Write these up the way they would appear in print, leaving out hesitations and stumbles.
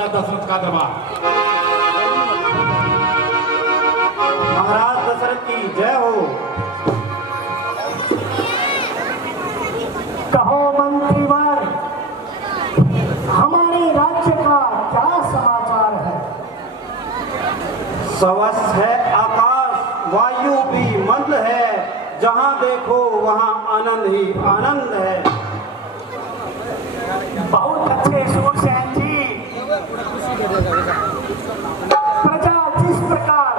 राजा दशरथ का दरबार। महाराज दशरथ की जय हो। कहो मंत्रीवर, हमारे राज्य का क्या समाचार है? स्वस्थ है आकाश, वायु भी मंद है, जहां देखो वहां आनंद ही आनंद है। बहुत अच्छे सूरसेन जी। प्रजा जिस प्रकार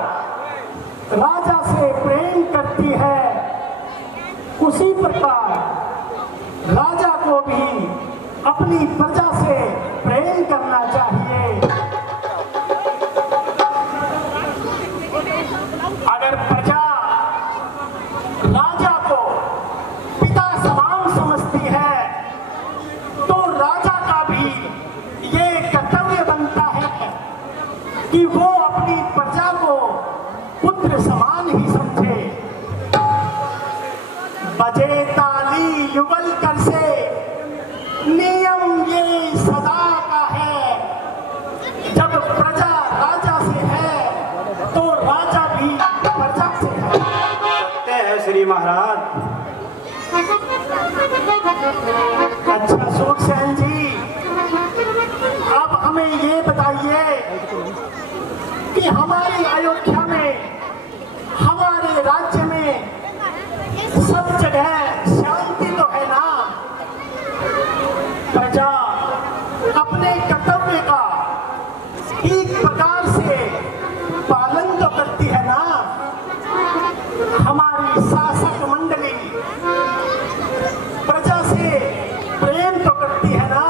राजा से प्रेम करती है, उसी प्रकार राजा को भी अपनी प्रजा से प्रेम करना चाहिए। अगर प्रजा राजा को पिता समान समझती है, तो राजा का भी ये कर्तव्य बनता है कि वो अपनी प्रजा को पुत्र समान ही समझे। बजे ताली युगल कर से, नियम ये सदा का है। जब प्रजा राजा से है, तो राजा भी प्रजा से है। सत्य है श्री महाराज। अच्छा सूरसेन जी, अब हमें ये बताइए कि हमारी अयोध्या में, हमारे राज्य में सब जगह शांति तो है ना? प्रजा अपने कर्तव्य का ठीक प्रकार से पालन तो करती है ना? हमारी शासक मंडली प्रजा से प्रेम तो करती है ना?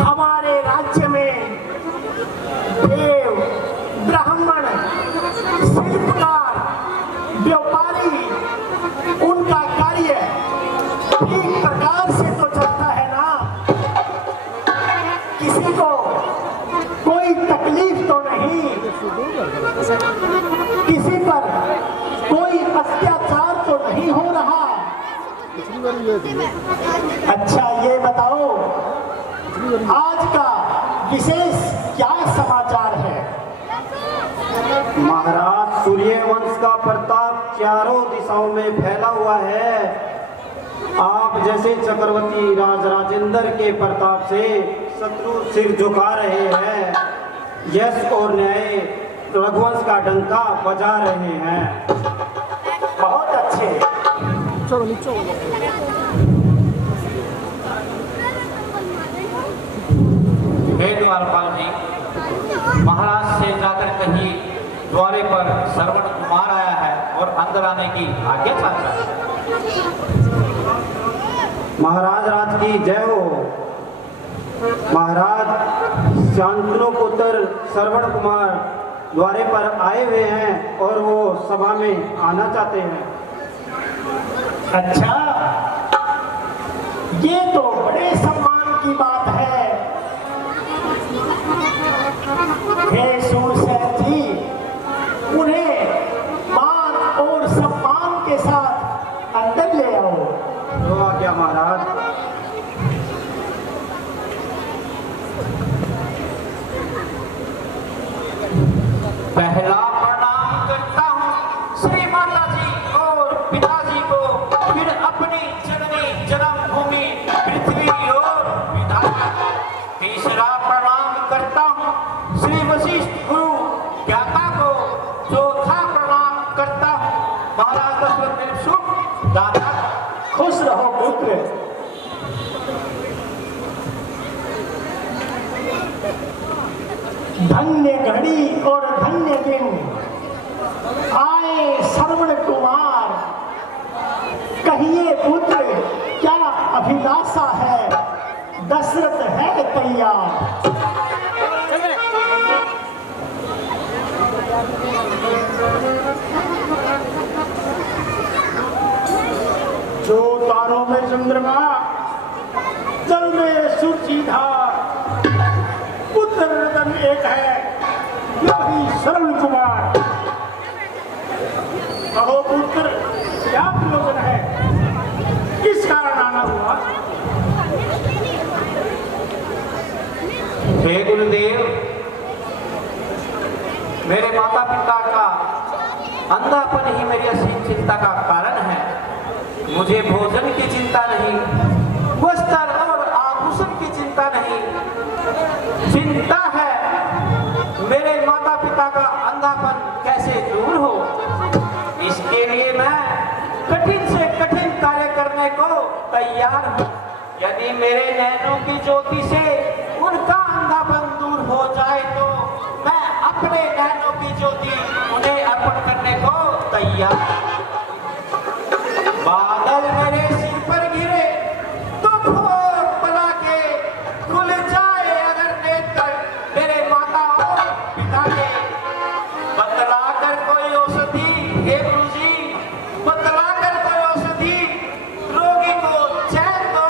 हमारे राज्य में देव, ब्राह्मण, शिल्पकार, व्यापारी, उनका कार्य ठीक प्रकार से तो चलता है ना? किसी को कोई तकलीफ तो नहीं, किसी पर कोई अत्याचार तो नहीं हो रहा। अच्छा ये बताओ, आज का विशेष क्या समाचार है? महाराज सूर्यवंश का प्रताप चारों दिशाओं में फैला हुआ है। आप जैसे चक्रवर्ती राज राजेंद्र के प्रताप से शत्रु सिर झुका रहे हैं, यश और न्याय रघुवंश का डंका बजा रहे हैं। बहुत अच्छे। हे द्वारपाल जी, महाराज से जाकर कहीं द्वारे पर श्रवण कुमार आया है और अंदर आने की आज्ञा चाहता है। महाराज राज की जय हो। महाराज शांतनु पुत्र श्रवण कुमार द्वारे पर आए हुए हैं और वो सभा में आना चाहते हैं। अच्छा, ये तो बड़े सम्मान की बात है। हे सूरसेन जी, उन्हें मान और सम्मान के साथ अंदर ले आओ। तो आज्ञा महाराज। पहला प्रणाम करता हूँ श्री माता जी और पिताजी को, फिर अपनी जननी जन्मभूमि पृथ्वी और विधाता। तीसरा प्रणाम करता हूँ श्री वशिष्ठ गुरु ज्ञाता को। चौथा प्रणाम करता हूँ महाराज दशरथ सुख दाता। खुश रहो पुत्र। धन्य घड़ी और धन्य दिन आए श्रवण कुमार। कहिए पुत्र, क्या अभिलाषा है? दशरथ है तैयार। जो तारों में चंद्रमा, जल में सूर्यधार, पुत्र रतन एक है, यही श्रवण कुमार। कहो पुत्र, क्या प्रयोजन है? किस कारण आना हुआ? हे गुरुदेव, मेरे माता पिता का अंधापन ही मेरी असीम चिंता का कारण है। मुझे भोजन की चिंता नहीं, वस्त्र और आभूषण की चिंता नहीं, चिंता है मेरे माता पिता का अंधापन कैसे दूर हो। इसके लिए मैं कठिन से कठिन कार्य करने को तैयार हूँ। यदि मेरे नैनों की ज्योति से उनका अंधापन दूर हो जाए तो मैं अपने नैनों की ज्योति उन्हें अर्पण करने को तैयार हूँ। बादल मेरे सिर पर गिरे तो घोर बला के खुल जाए अगर नेत्र मेरे माता और पिता के। बतला कर कोई औषधि, हे गुरु जी, बतला कर कोई औषधि रोगी को चैन दो।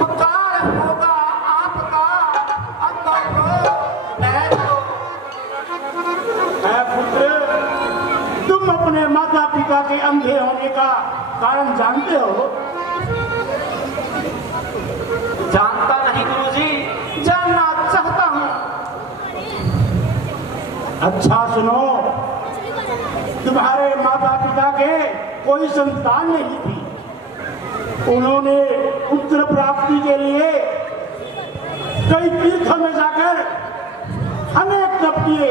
उपकार होगा आपका, अंदर को नैन दो। है पुत्र, तुम अपने माता पिता के अंधे होने का कारण जानते हो? जानता नहीं गुरुजी, जानना चाहता हूँ। अच्छा सुनो, तुम्हारे माता पिता के कोई संतान नहीं थी। उन्होंने पुत्र प्राप्ति के लिए कई तीर्थों में जाकर अनेक तप किए।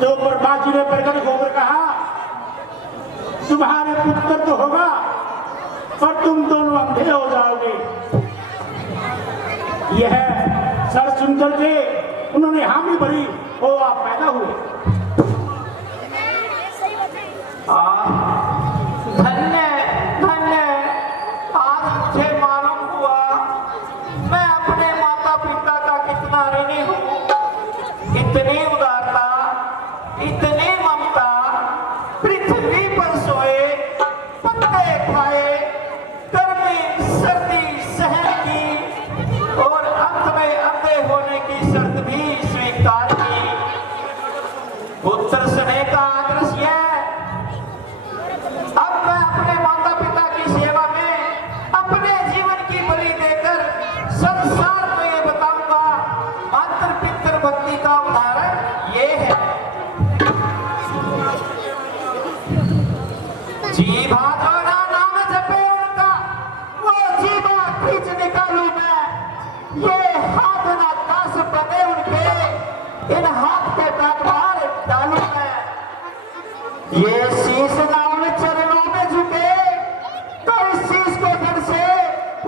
तो ब्रह्मा जी ने प्रकट होकर कहा, तुम्हारे पुत्र तो होगा पर तुम दोनों अंधे हो जाओगे। यह सर सुनकर के उन्होंने हामी भरी और आप पैदा हुए। धन्य धन्य, आज मुझे मालूम हुआ मैं अपने माता पिता का कितना ऋणी हूँ। इतनी उदारता, इतनी ममता, पृथ्वी पर सोए, पत्ते खाए, गर्मी सर्दी सहन की और अंत में अंधे होने की शर्त भी स्वीकार की। पुत्र स्नेह का आदर्श है। अब मैं अपने माता पिता की सेवा में अपने जीवन की बलि देकर संसार को ये बताऊंगा। मातृ पितृ भक्ति का उदाहरण ये है। जीवा जो ना नाम जपे उनका, वो जीवा खींच निकालू मैं। ये हाथ ना दास बने उनके, इन हाथ के काटवार डालू मैं। ये शीश ना उन चरणों में झुके, तो इस शीश को फिर से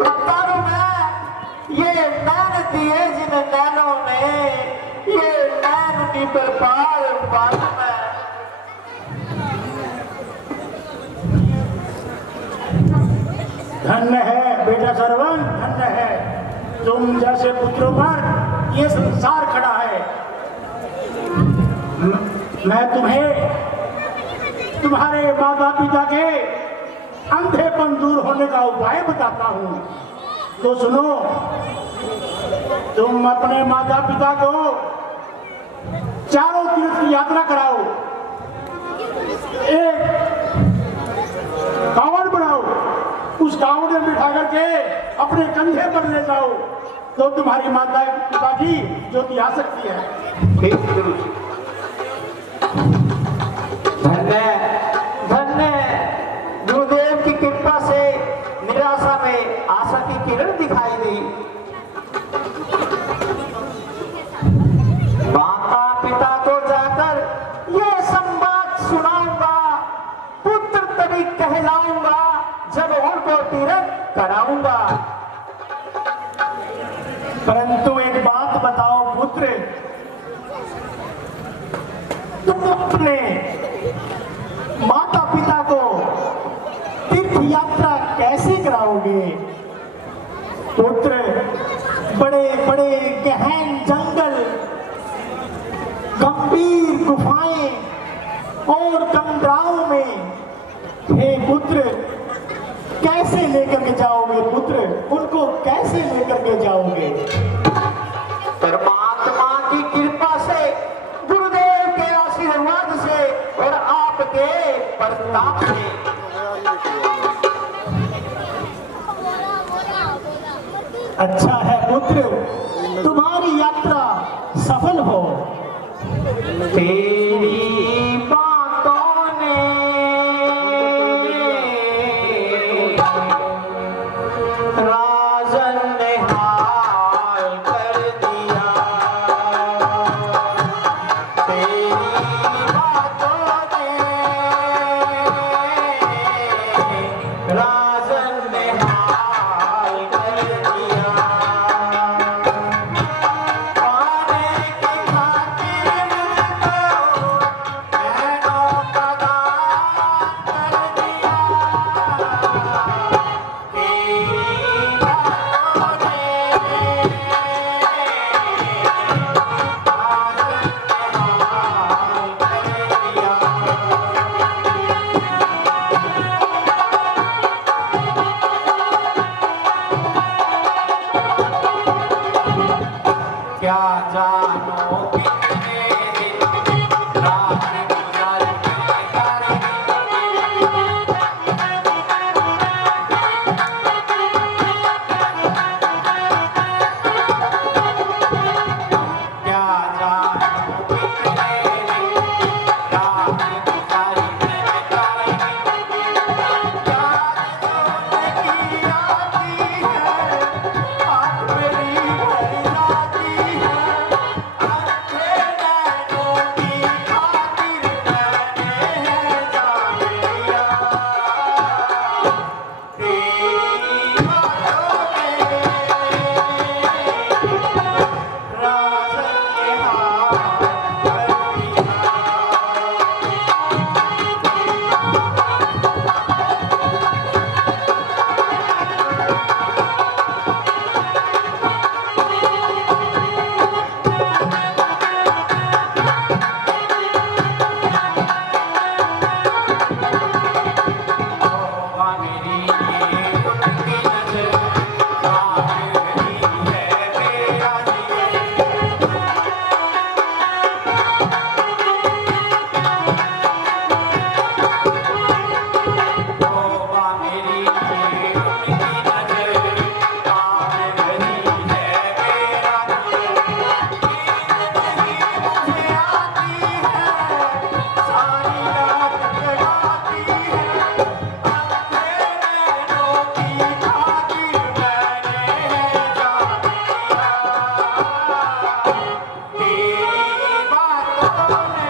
उतारू मैं। ये नैन दिए जिन नैनों ने, ये नैन की पर पार पालू मैं। धन्य है बेटा सरवन, धन्य है। तुम जैसे पुत्रों पर ये संसार खड़ा है। मैं तुम्हें तुम्हारे माता पिता के अंधेपन दूर होने का उपाय बताता हूँ। तो सुनो, तुम अपने माता पिता को चारों तीर्थ की यात्रा कराओ। एक कांवड़ बनाओ, उस कांवड़ में बिठा करके अपने कंधे पर ले जाओ, तो तुम्हारी माता पिता की ज्योति आ सकती है। धन्य धन्य, गुरुदेव की कृपा से निराशा में आशा की किरण दिखाई दी। माता पिता को जाकर ये संवाद सुनाऊंगा। पुत्र तभी कहलाऊंगा जब उनको तीरथ कराऊंगा। परंतु एक बात बताओ पुत्र, तुम अपने माता पिता को तीर्थ यात्रा कैसे कराओगे? पुत्र, बड़े बड़े गहन जंगल, गंभीर गुफाएं और कंदराओं में हे पुत्र कैसे लेकर के जाओगे? पुत्र, उनको कैसे लेकर के जाओगे? परमात्मा की कृपा से, गुरुदेव के आशीर्वाद से और आपके प्रताप से। अच्छा है पुत्र, तुम्हारी तेरी बातों ने राजन ने हाल कर दिया। तेरी बातों ने राजन ने हाल कर दिया। पाने की खातिर मुझको नैनों का दान कर दिया। तेरी बातों ने क्या जानो कितने दिन रात गुजारी मैंने तारे क्या जानो कितने दिन रात गुजारी मैंने तारे याद जो नहीं आती है आँख मेरी भर जाती है। अच्छे नैनों की खातिर मैंने है जान लिया। तेरी बातों ने राजन के हाथ कर दिया। तौबा मेरी ये उनकी नज़र ताक रही है मेरा जिगर। तौबा मेरी ये उनकी नज़र ताक रही है मेरा जिगर। नींद नहीं मुझे आती है सारी रात जगाती है। अच्छे नैनों की खातिर मैंने है जान लिया। तेरी बातों ने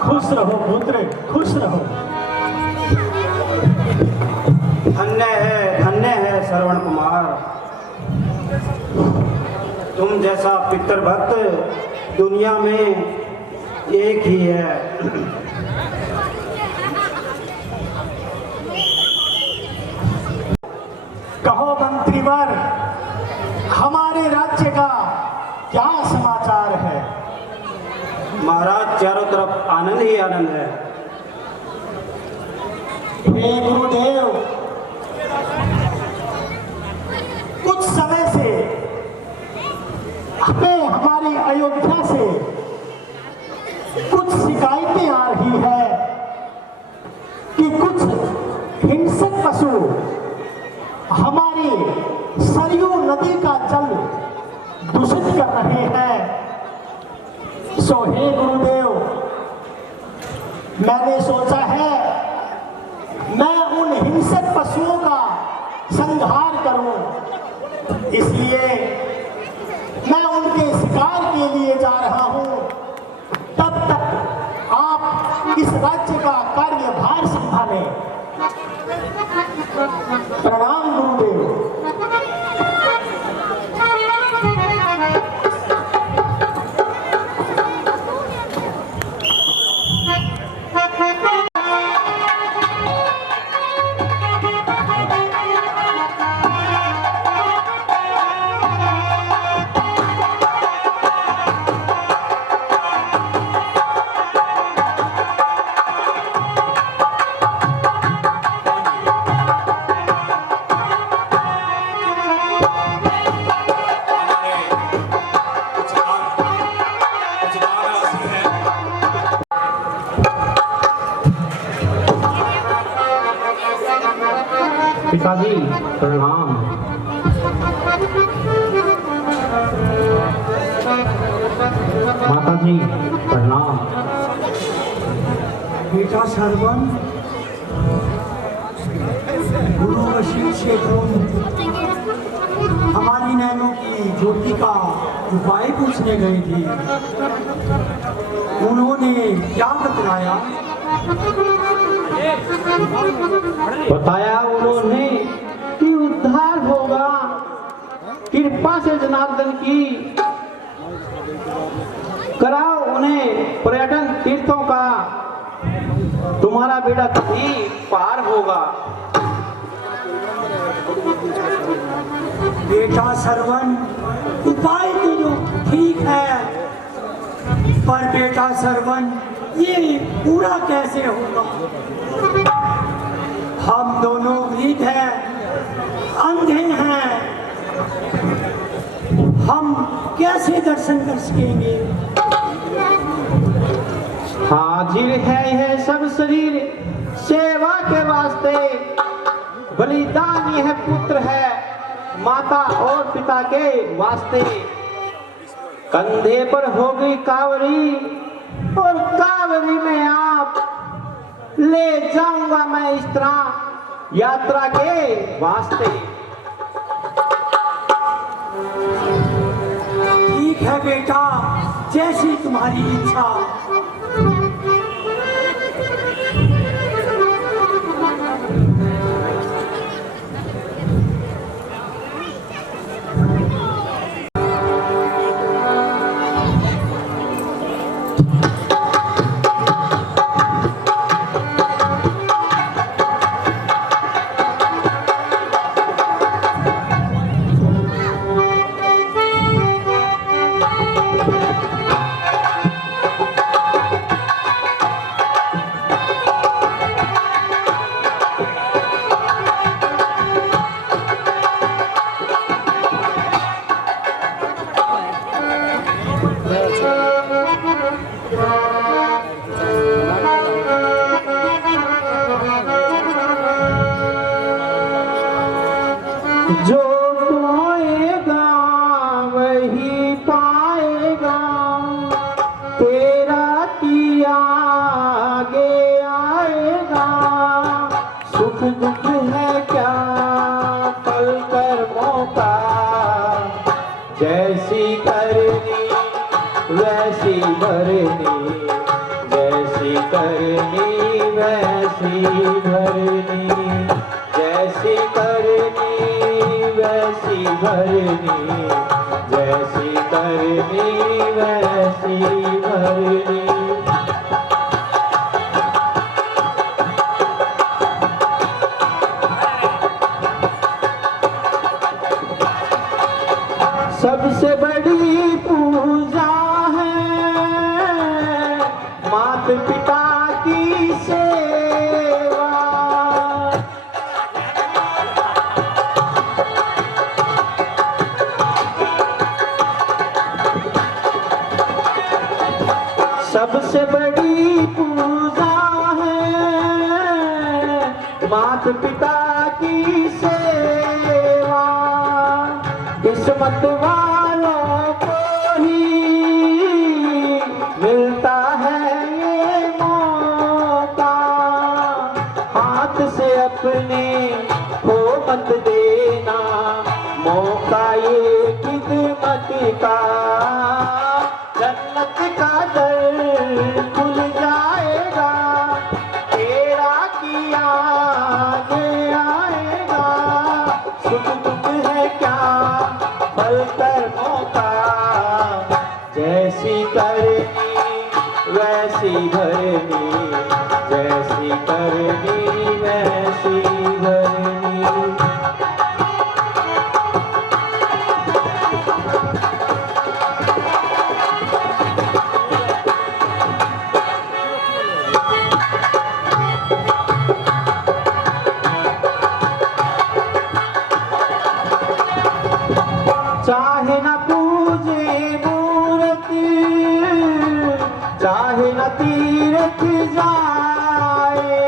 खुश रहो पुत्र, खुश रहो। धन्य है श्रवण कुमार। तुम जैसा पितृभक्त दुनिया में एक ही है। कहो मंत्रीवर, हमारे राज्य का क्या समाचार है? महाराज चारों तरफ आनंद ही आनंद है। हे गुरुदेव, कुछ समय से हमें हमारी अयोध्या से कुछ शिकायतें आ रही है कि कुछ हिंसक पशु हमारी सरयू नदी का जल दूषित कर रहे हैं। सो हे गुरुदेव, मैंने सोचा है मैं उन हिंसक पशुओं का संहार करूं, इसलिए मैं उनके शिकार के लिए जा रहा हूं। तब तक आप इस राज्य का कार्यभार संभालें। प्रणाम गुरुदेव। पिताजी प्रणाम। माताजी प्रणाम। बेटा श्रवण, गुरु वशील से हमारी नैनों की ज्योति का उपाय पूछने गई थी। उन्होंने क्या बतलाया? बताया उन्होंने कि उद्धार होगा कृपा से जनार्दन की। कराओ उन्हें पर्यटन तीर्थों का, तुम्हारा बेटा तभी पार होगा। बेटा श्रवण, उपाय तो ठीक है, पर बेटा श्रवण ये पूरा कैसे होगा? हम दोनों वृद्ध हैं, अंधे हैं, हम कैसे दर्शन कर सकेंगे? हाजिर है यह सब शरीर सेवा के वास्ते, बलिदान यह पुत्र है माता और पिता के वास्ते। कंधे पर होगी कावरी और कावरी में आप ले जाऊंगा मैं इस तरह यात्रा के वास्ते। ठीक है बेटा, जैसी तुम्हारी इच्छा। जो खोएगा वही पाएगा, तेरा किया आगे आएगा। सुख दुख है क्या पल कर्मों का, जैसी करनी वैसी भरनी, जैसी करनी वैसी भरनी, जैसी करनी वैसी भरनी, जैसी करनी वैसी भरनी। सबसे बड़ी पूजा है माता पिता की सेवा। सबसे बड़ी पूजा है माता पिता की सेवा। किस्मत वालों को ही मिलता है ये मौका, हाथ से अपने खो मत देना मौका ये खिदमत का। जन्नत का दर खुल जाएगा, तेरा किया आगे आएगा। सुख दुख है क्या पल कर्मों का, जैसी करनी वैसी भरनी, जैसी करनी वैसी भरनी। चाहे न पूजे मूर्ति, चाहे न तीर्थ जाए,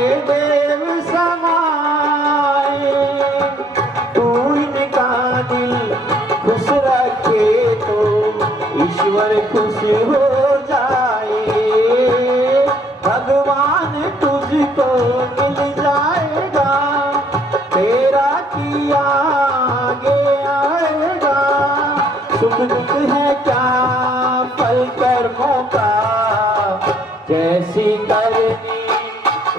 हमारे देव समाए। तू इनका दिल खुश रखे तो ईश्वर खुश हो जाए। भगवान तुझको मिल जाएगा, तेरा किया आगे आएगा। सुख दुख है क्या फल कर्मों का, जैसी करनी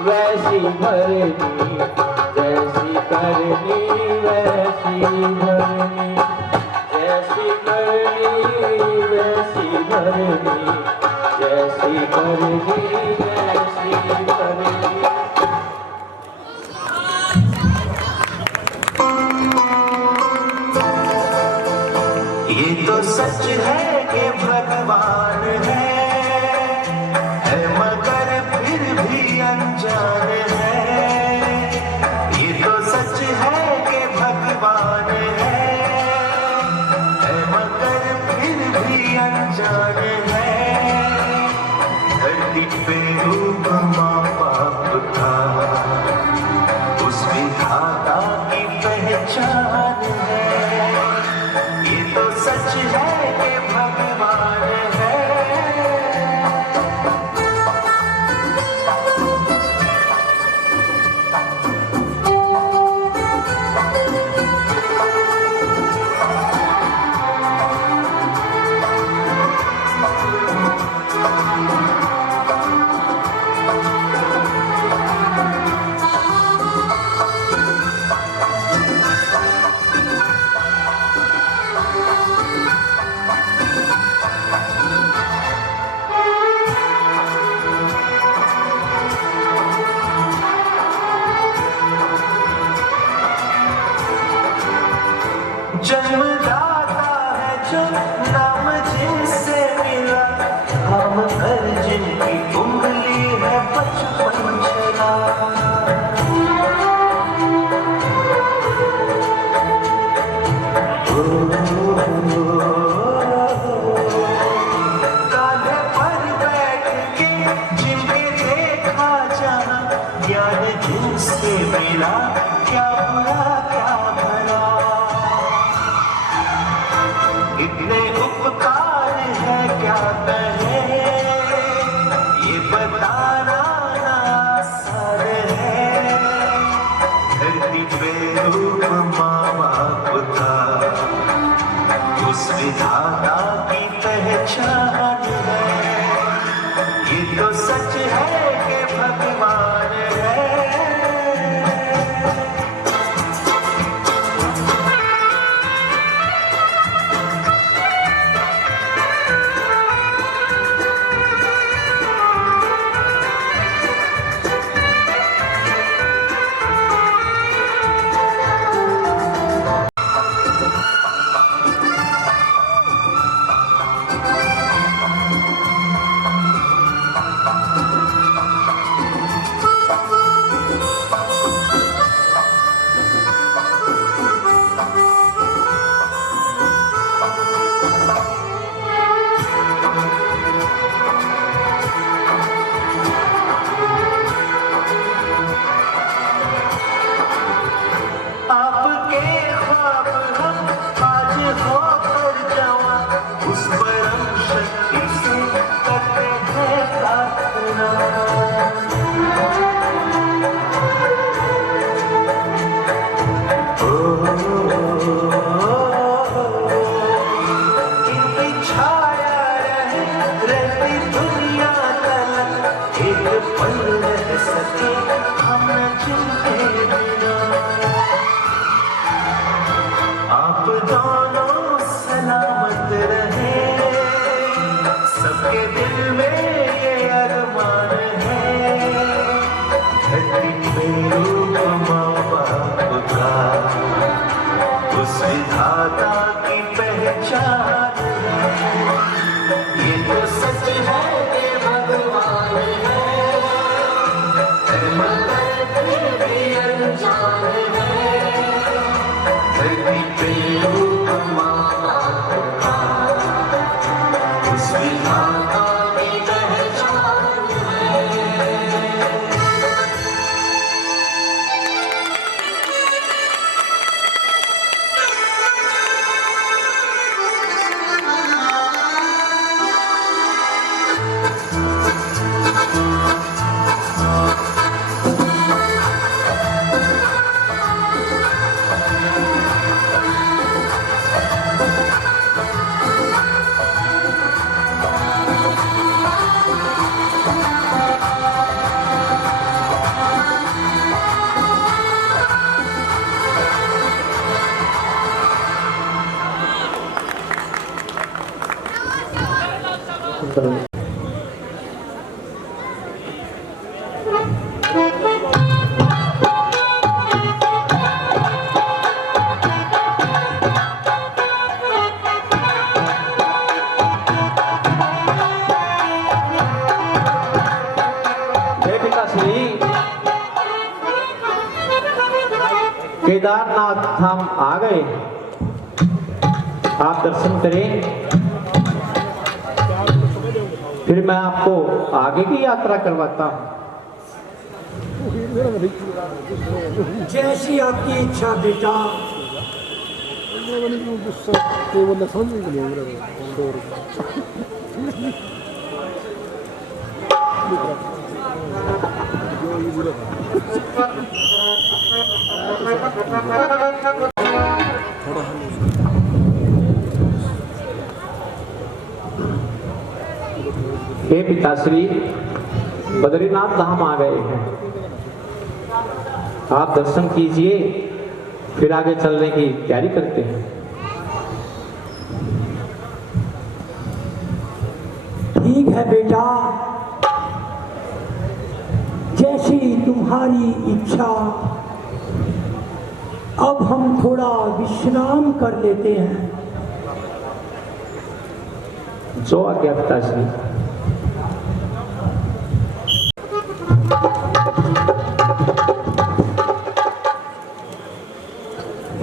वैसी भरनी, जैसी करनी वैसी भरनी, जैसी करनी वैसी भरनी, जैसी करनी वैसी भरनी। ये तो सच है कि भगवान है मगर फिर भी अनजान है। ये तो सच है कि भगवान है मगर फिर भी अनजान है। धरती पे रूप माँ बाप का उस विधाता की पहचान है। ये तो सच है कि भगवान है। जन्मदाता है जो नाम जिनसे मिला, हम हर जिनकी उंगली है बचपन चला। कान्हे पर बैठ के जिनके देखा जहाँ, ज्ञान जिनसे मिला क्या बुरा क्या भला। इतने उपकार है क्या कहे, ये बताना ना आसान है। धरती पे रूप माँ बाप का उस विधाता की पहचान है। ये तो सच है कि भगवान है। विधाता की पहचान है। ये तो सच है कि भगवान है मगर फिर भी अनजान है। धरती पे रूप माँ बाप का उस विधाता की पहचान है। केदारनाथ हम आ गए, आप दर्शन करें, फिर मैं आपको आगे की यात्रा करवाता हूँ। जैसी आपकी इच्छा बेटा। हे पिताश्री, बद्रीनाथ धाम आ गए हैं, आप दर्शन कीजिए, फिर आगे चलने की तैयारी करते हैं। ठीक है बेटा, जैसी तुम्हारी इच्छा। अब हम थोड़ा विश्राम कर लेते हैं। जो आज्ञा पिताश्री।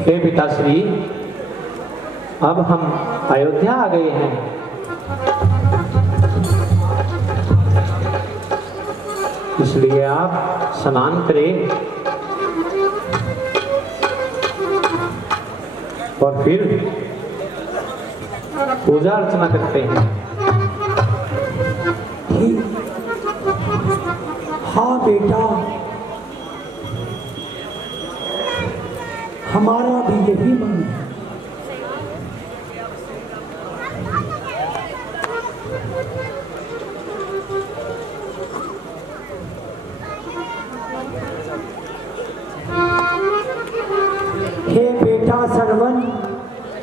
हे पिताश्री, अब हम अयोध्या आ गए हैं, इसलिए आप स्नान करें और फिर पूजा अर्चना करते हैं। हाँ बेटा, हमारा भी यही मन है। हे बेटा सरवन,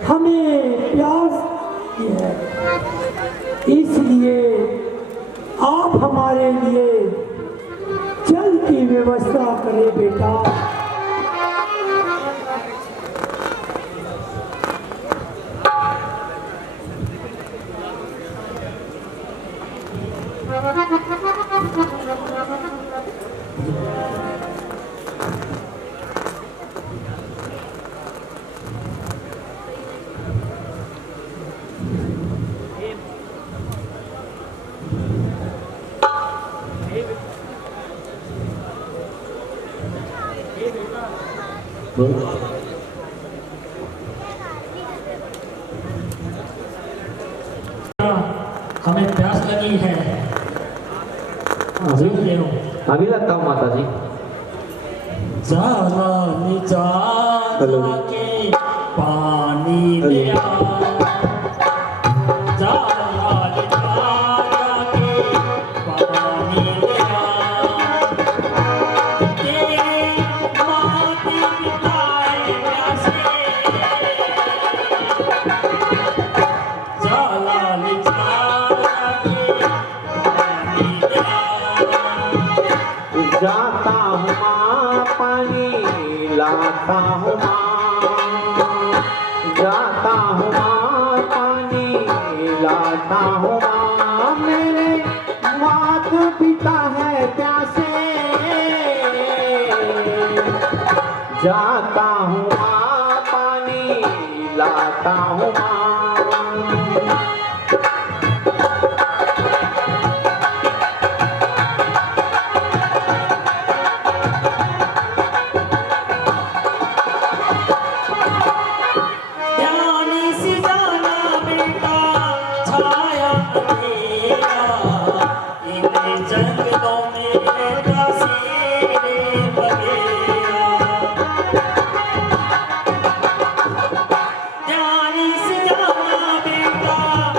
हमें प्यास है, इसलिए आप हमारे लिए जल की व्यवस्था करें बेटा। हमें प्यास लगी है, अभी लगता हूँ माता जी। जाला निचा के पानी ले आ, जाला निचा के पानी ले आ, तेरे माटी पिताए प्यासे, जाला निचा जाता हूँ माँ, पानी लाता हूँ माँ, जाता हूँ माँ, पानी लाता हूँ माँ, मेरे माता पिता है प्यासे, जाता हूँ माँ, पानी लाता हूँ माँ। ध्यान से जाना बेटा,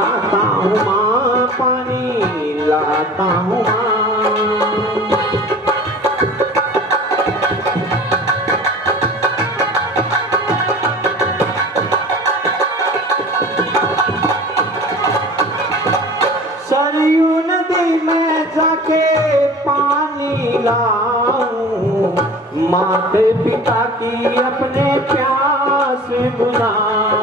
जाता हूँ माँ पानी लाता हूँ माँ। सरयू नदी में जाके पानी लाऊं, माते पिता की अपने प्यास बुझाऊं।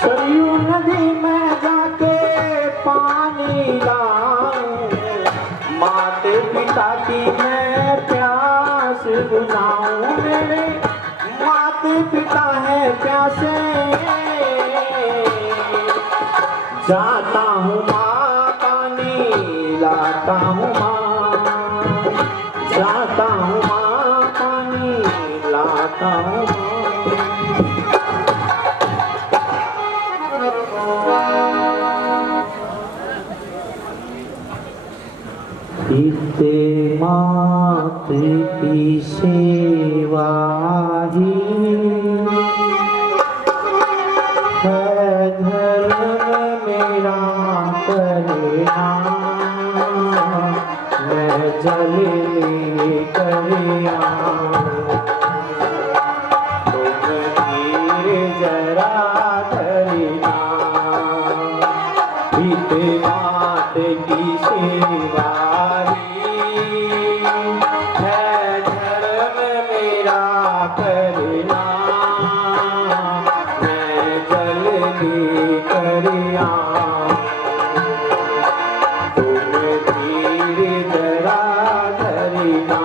सरयू नदी में जाके पानी लाऊं, माते पिता की मैं प्यास बुझाऊं। मेरे माते पिता है प्यासे, जाता हूँ माँ पानी लाता हूँ माँ, जाता हूँ माँ पानी लाता हूँ माँ। इते माते की सेवा ही है धर्म मेरा करना, मैं जल कर आऊं। तुम धीरे जरा धरना, इते माते की सेवा है धर्म मेरा करना, मैं जल कर आऊं। तुम धीरे जरा धरना।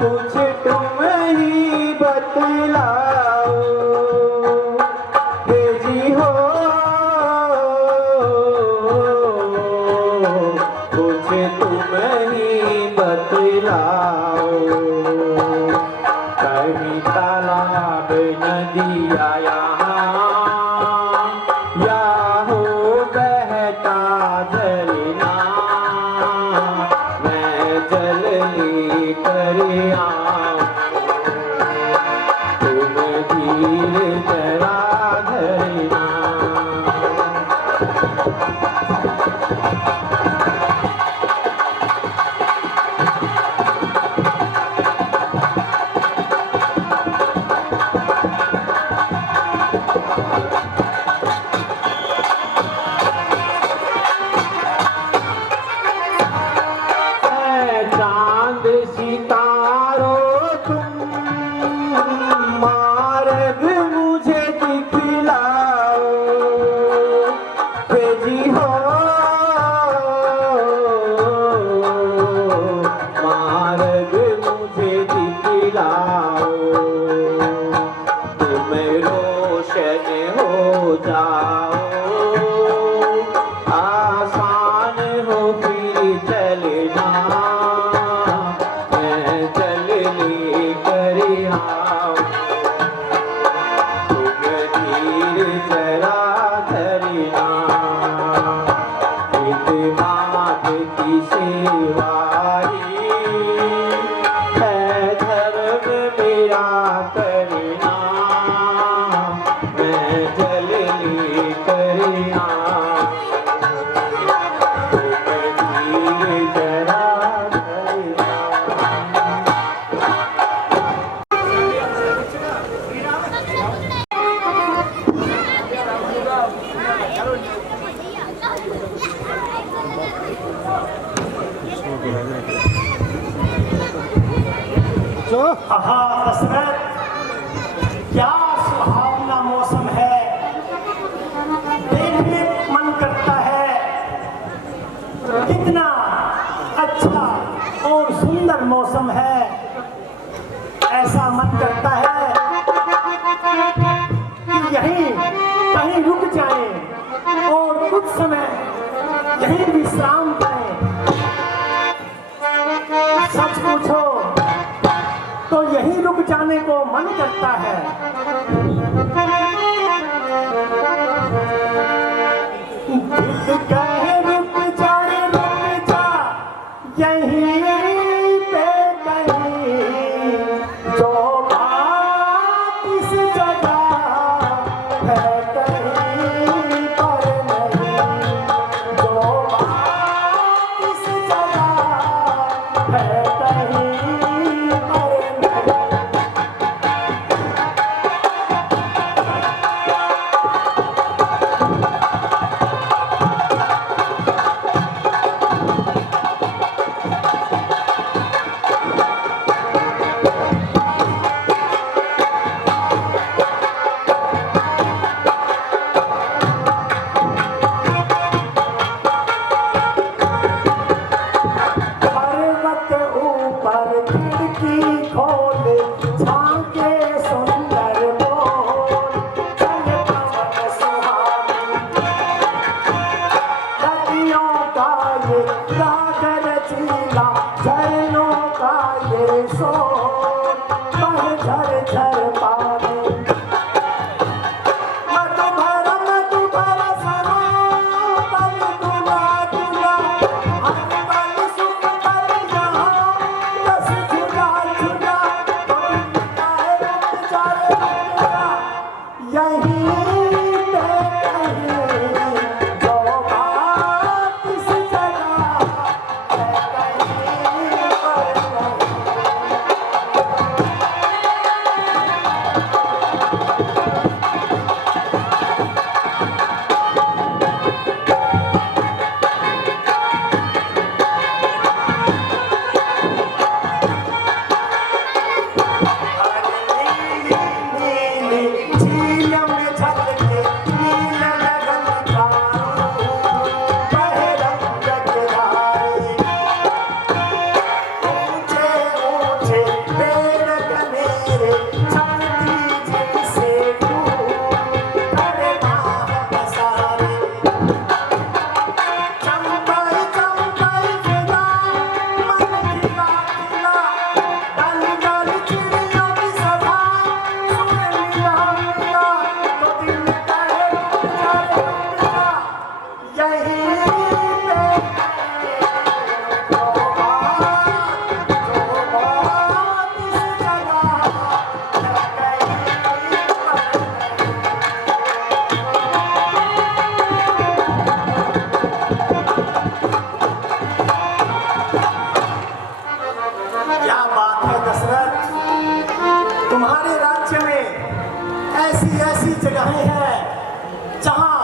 कुछ तुम ही बतलाओ हे जी हो, कुछ तुम ही बतलाओ। कहीं तालाब नदिया यहाँ, या हो बहता झरना, मैं जल कर आऊं। तुम धीरे जरा धरना। चांद सितारों तुम मार्ग मुझे दिखलाओ हे जी हो, मार्ग मुझे दिखलाओ। तुम रोशन हो जाओ, आसान हो फिर चलना, आहा दशरथ, क्या सुहावना मौसम है, देखने मन करता है। कितना अच्छा और सुंदर मौसम है, ऐसा मन करता है करने को मन करता है। दिल कहे रुक जा यहीं पे कहीं, जो बात इस जगह है कहीं पर नहीं, जो बात इस जगह है कहीं पर नहीं। पर्वत ऊपर खिड़की खोले झांके सुंदर मोर, चल पवन सुहानी नदियों का ये सागर चीला, झरनों का ये शोर, बह झर झर पानी। मधु भरा समा पल दुला दुला, हर पल सुख पल यहाँ बस झूला झूला। तो दिल है रुक जा यहीं पे कहीं, जो बात इस जगह है कहीं पर नहीं। झील में झलके नील लगन तारू, बहे रंग किनारे, ऊंचे ऊंचे पेड़ घनेरे, छाती जैसे फूल, खड़े बाह पसारे। चंपाई चंपाई फिदा, मन खिला खिला, डल डल चिड़ियों की सभा, सुन मिला मिला। तो दिल कहे रुक जा यहीं पे कहीं, जो बात इस जगह है कहीं पर नहीं। क्या बात है दशरथ, तुम्हारे राज्य में ऐसी ऐसी जगहें हैं जहां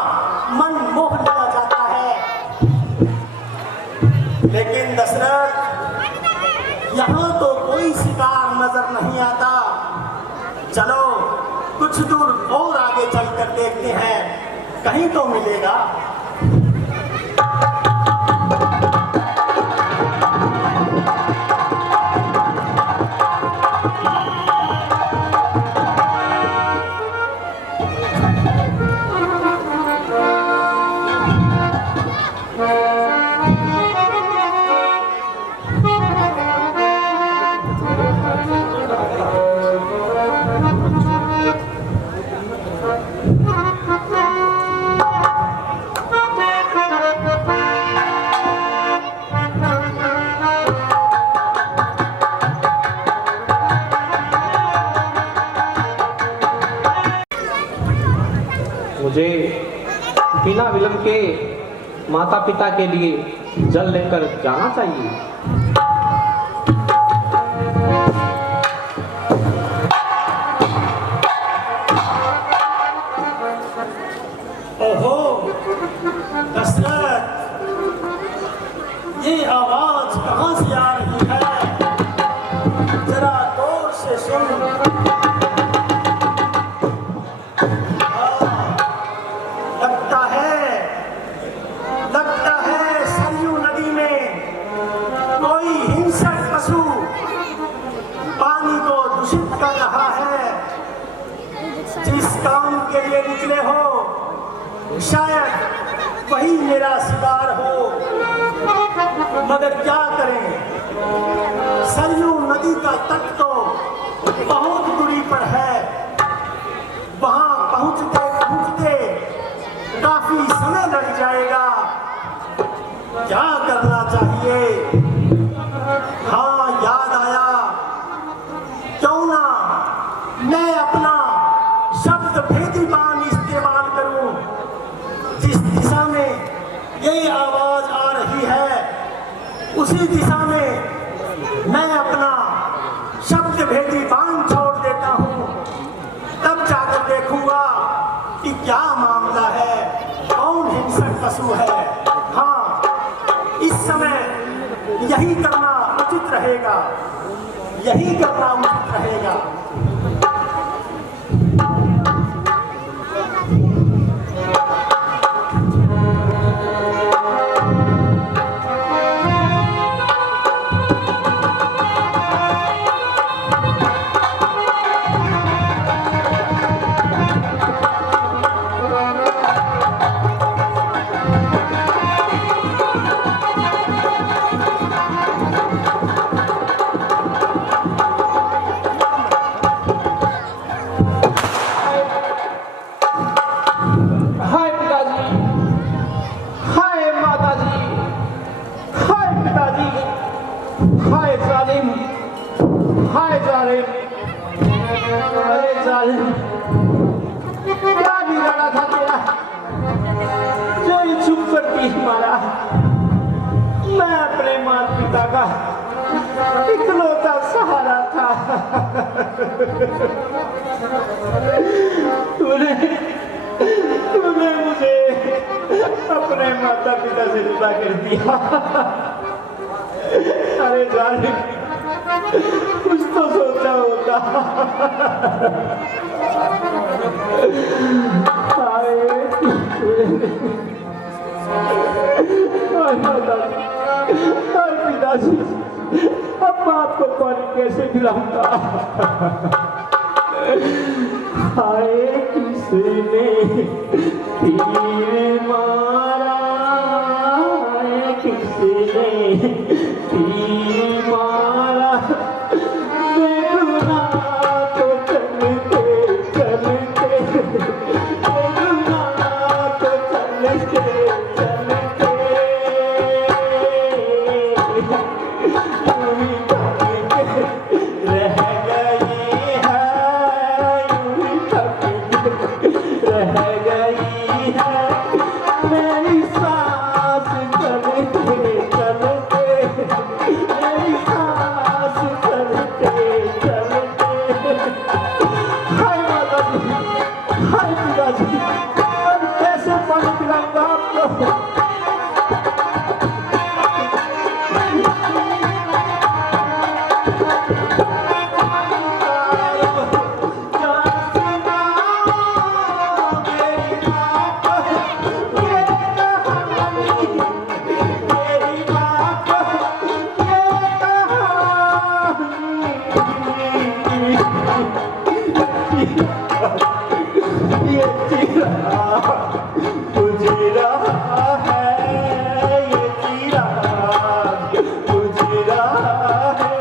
मन मोह लिया जाता है। लेकिन दशरथ, यहाँ तो कोई शिकार नजर नहीं आता। चलो कुछ दूर और आगे चलकर देखते हैं, कहीं तो मिलेगा। मुझे बिना विलंब के माता पिता के लिए जल लेकर जाना चाहिए। ओहो दशरथ, ये आवाज कहाँ से आ रही है? जरा गौर से सुन। लगता है सरयू नदी में कोई हिंसक पशु पानी को दूषित कर रहा है। जिस काम के लिए निकले हो शायद वही मेरा शिकार हो, मगर क्या करें, सरयू नदी का तट तो बहुत दूरी पर है। वहां पहुंचते पहुंचते काफी समय लग जाएगा। क्या करना चाहिए? हाँ, याद आया, क्यों ना मैं अपना शब्द भेदी बाण इस्तेमाल करूं। जिस दिशा में ये आवाज आ रही है उसी दिशा में मैं अपना शब्द भेदी बाण छोड़ देता हूं। तब जाकर देखूंगा कि क्या मामला है, कौन हिंसक पशु है। हाँ, इस समय यही करना उचित रहेगा, यही करना उचित रहेगा। हाय पिताजी, हाय माताजी, हाय पिताजी, हाय जालिम, हाय जालिम, अरे जालिम, क्या बिगाड़ा था तेरा जो ये चुप कर तीर मारा। मैं अपने माता पिता का इकलौता सहारा था। तूने मुझे अपने माता पिता से जुदा कर दिया। अरे जालिम, कुछ तो सोचा होता। हाय माताजी, हाय पिताजी, अब आपको पानी कैसे पिलाऊंगा? हाय किसने तीर मारा, हाय किसने तीर मारा। देखना तो चलते चलते, देखना तो चलते चलते, रह गई है, रह गई है मेरी सांस चलते चलते, मेरी सांस चलते चलते। हाय माताजी, हाय पिताजी, अब कैसे पानी पिलाऊंगा आपको? ये चीरा मुझे रहा है, ये चीरा मुझे रहा है।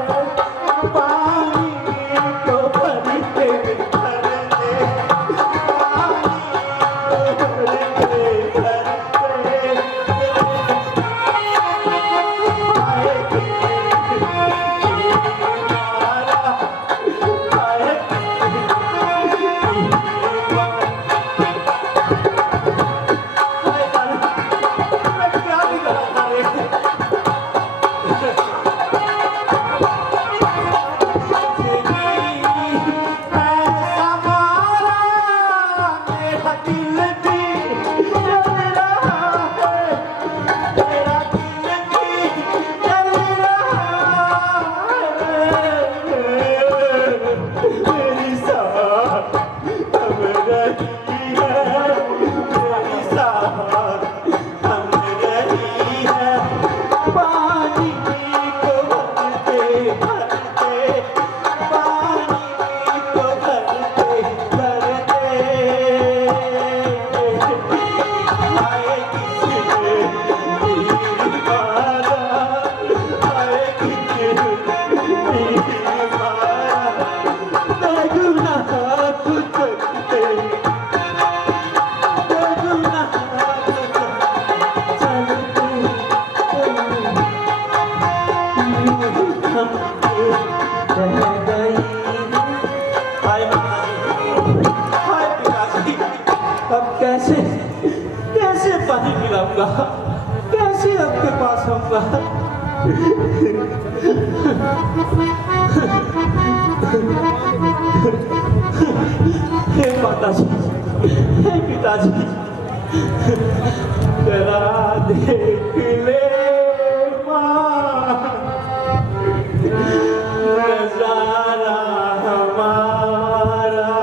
पानी को भरते भरते, पानी को भरते भरते, आए मारा, आए आऊंगा? कैसे आपके पास आऊंगा? हे माताजी, हे पिताजी, जरा देख ले माँ, नजारा हमारा,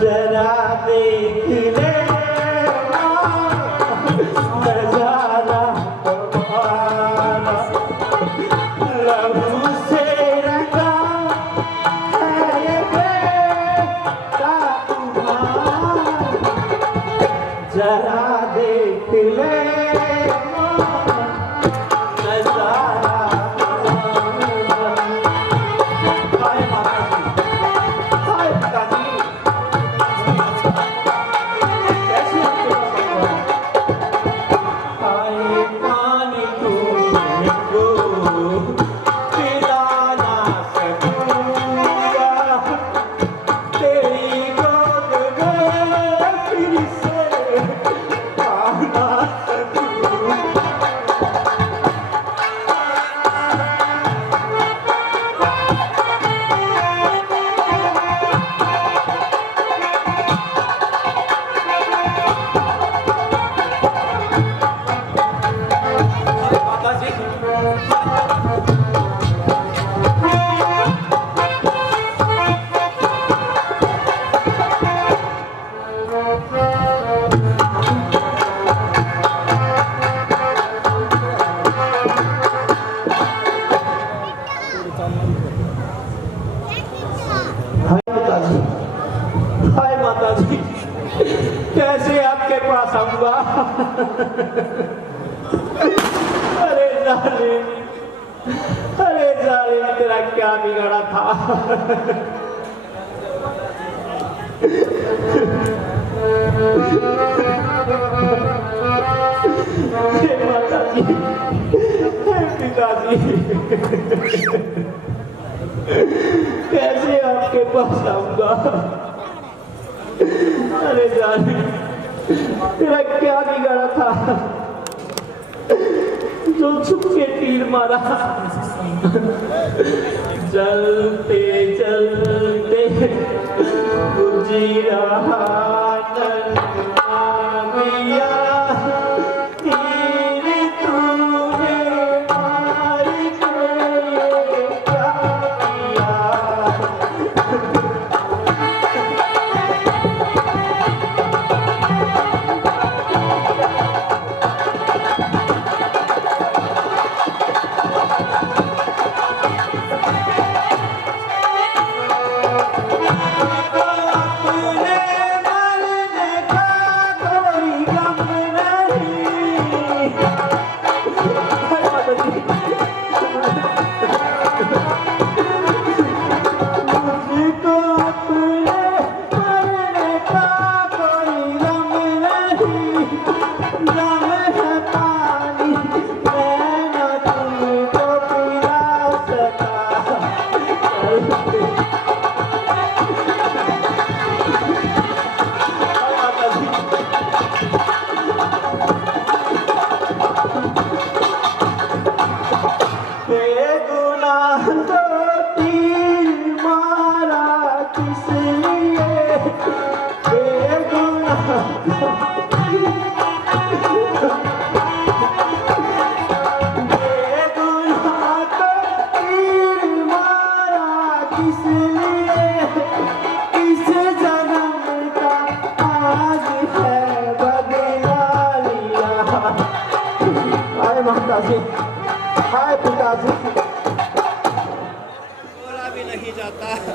जरा देख ले माँ, नजारा हमारा, लहू से रंगा है ये बेटा तुम्हारा, जरा देख ले हाय माताजी, कैसे आपके पास आऊंगा? अरे जालिम, अरे जालिम, तेरा क्या बिगाड़ा था? हे माताजी, हे पिताजी, कैसे आपके पास आऊंगा? अरे जालिम, तेरा क्या बिगाड़ा था जो छुप के तीर मारा? चलते चलते गुजरा नदिया, तीर तूने मार के क्या किया? पिताजी, हाय पिताजी। बोला भी नहीं जाता है।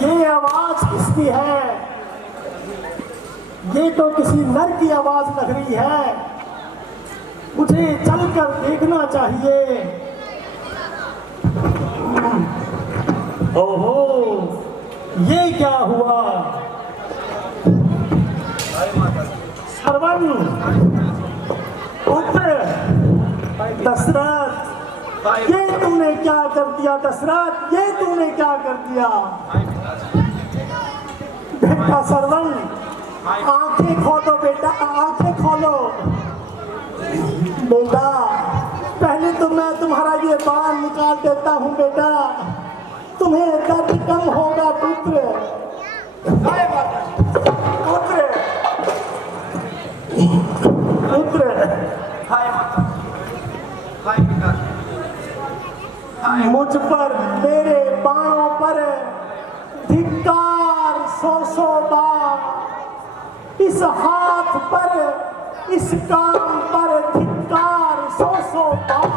ये आवाज किसकी है? ये तो किसी नर की आवाज लग रही है। मुझे चलकर देखना चाहिए। ओहो, ये क्या हुआ? श्रवण, पुत्र दशरथ, ये तूने क्या कर दिया? दशरथ, ये तूने क्या कर दिया? बेटा श्रवण, आंखें खोलो बेटा, आंखें खोलो बेटा। पहले तो मैं तुम्हारा ये बाल निकाल देता हूँ बेटा, तुम्हें दर्द कम होगा पुत्र। पुत्र पुत्र हाय माता, हाय पिताजी, मुझ पर मेरे बाणों पर धिक्कार 100 बार, इस हाथ पर इस काम पर धिक्कार 100 बार।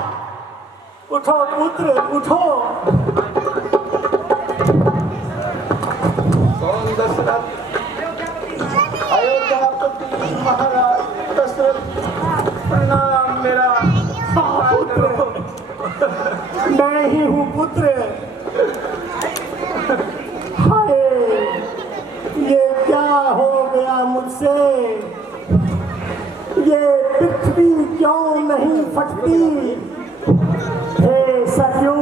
उठो पुत्र उठो। कौन दशरथ? अयोध्यापति महाराज दशरथ, प्रणाम मेरा स्वीकार करो। मैं ही हूँ पुत्र। हाय, ये क्या हो गया मुझसे? ये पृथ्वी क्यों नहीं फटती? हे सरयू,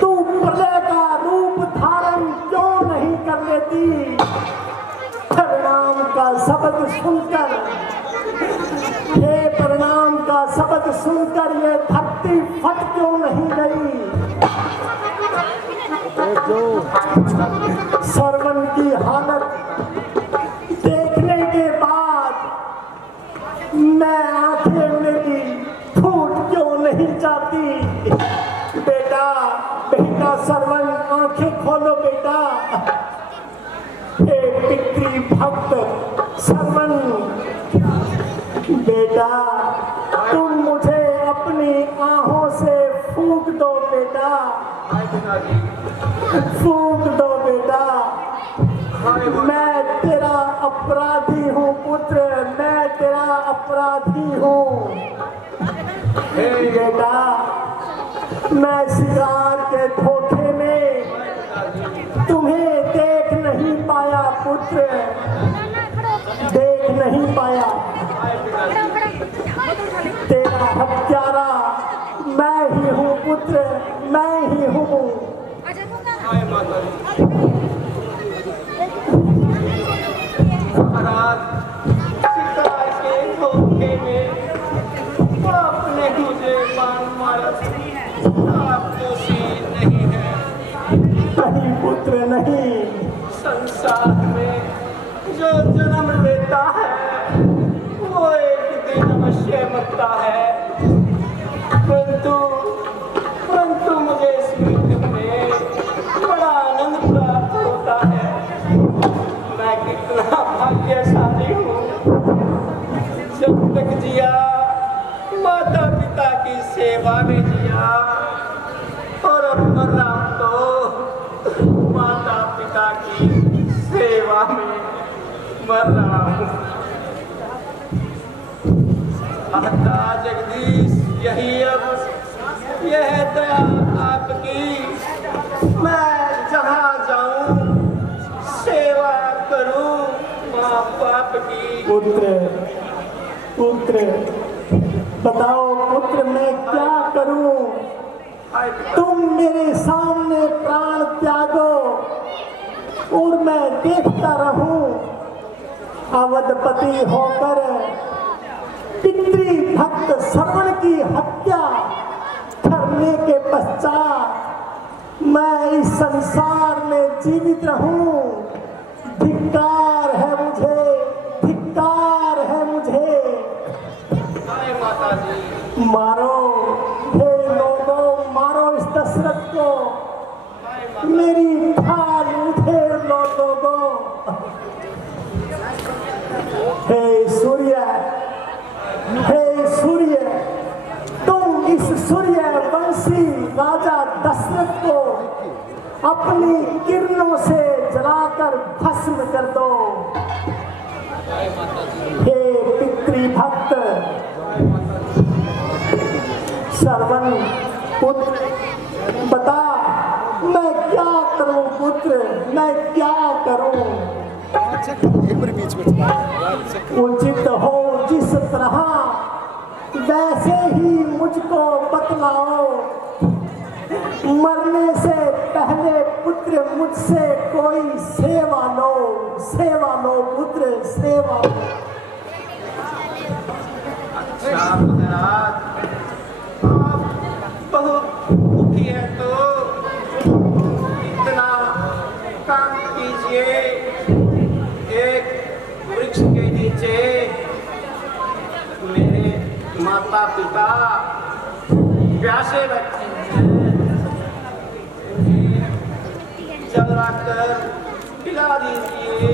तू प्रलय का रूप धारण क्यों नहीं कर लेती? परिणाम का शब्द सुनकर, हे परिणाम का शब्द सुनकर ये धरती फट क्यों नहीं गई? सरवन की हालत देखने के बाद मैं आंखें मेरी फूट क्यों नहीं जाती? बेटा बेटा सरवन, आंखें खोलो बेटा। हे पितृ भक्त सरवन, बेटा तुम मुझे अपनी आहों से फूंक दो बेटा, फूंक दो बेटा। मैं तेरा अपराधी हूँ पुत्र, मैं तेरा अपराधी हूँ। बेटा मैं शिकार के धोखे में तुम्हें देख नहीं पाया पुत्र, देख नहीं पाया। तेरा हत्यारा मैं ही हूँ पुत्र, मैं ही हूँ। महाराज, शिकार के धोखे में आपने मुझे मारा, आप दोषी नहीं है। नहीं पुत्र नहीं। संसार में जो जन्म लेता है वो एक दिन अवश्य मरता है, परंतु मुझे इस मृत्यु में बड़ा आनंद प्राप्त होता है। मैं कितना भाग्यशाली हूँ, जब तक जिया माता पिता की सेवा में जिया, और अब मर रहा हूं तो माता पिता की सेवा में मर रहा हूँ। अतः जगदीश, यही अब यह दया आपकी, मैं जहाँ जाऊं सेवा करूं माँ बाप की। पुत्र पुत्र बताओ पुत्र, मैं क्या करूं? तुम मेरे सामने प्राण त्यागो और मैं देखता रहूं। अवधपति होकर पितृ भक्त श्रवण की हत्या करने के पश्चात मैं इस संसार में जीवित रहूं। धिक्कार है मुझे, धिक्कार है मुझे। माता जी, मारो हे लोगों, मारो इस दशरथ को, मेरी ढाल उधेड़ लो लोगों। हे सूर्य, हे सूर्य, तुम इस सूर्य वंशी राजा दशरथ को अपनी किरणों से जलाकर भस्म कर दो। हे पितृभक्त श्रवण पुत्र, बता मैं क्या करूं पुत्र, मैं क्या करूं? उचित हो जिस तरह वैसे ही मुझको बतलाओ। मरने से पहले पुत्र मुझसे कोई सेवा लो पुत्र सेवा लो। अच्छा महाराज, आप बहुत दुखी है तो इतना काम कीजिए, एक वृक्ष के नीचे मेरे माता पिता प्यासे बैठे हैं, उन्हें जलाकर पिला दीजिए।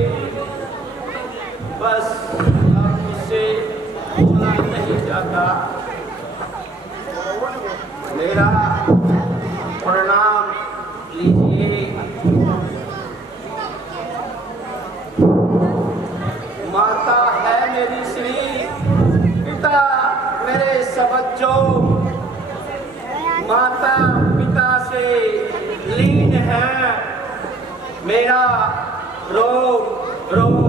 बस अब मुझसे बोला नहीं जाता। मेरा प्रणाम लीजिए। माता है मेरी श्री, पिता मेरे सबज्जो, माता पिता से लीन है मेरा रोग रोग।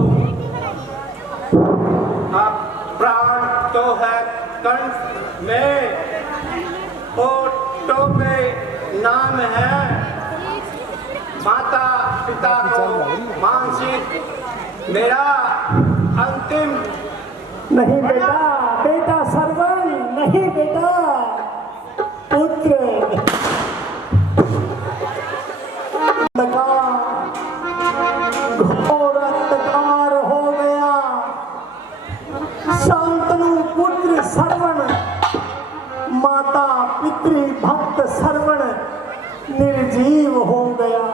अब प्राण तो है कंठ में, होठों पे नाम है, माता पिता को मानसिक मेरा अंतिम। नहीं बेटा, बेटा सरवन नहीं बेटा, पुत्र घोर अंधकार हो गया। शांतनु पुत्र सरवण, माता पितृ भक्त सरवण निर्जीव हो गया।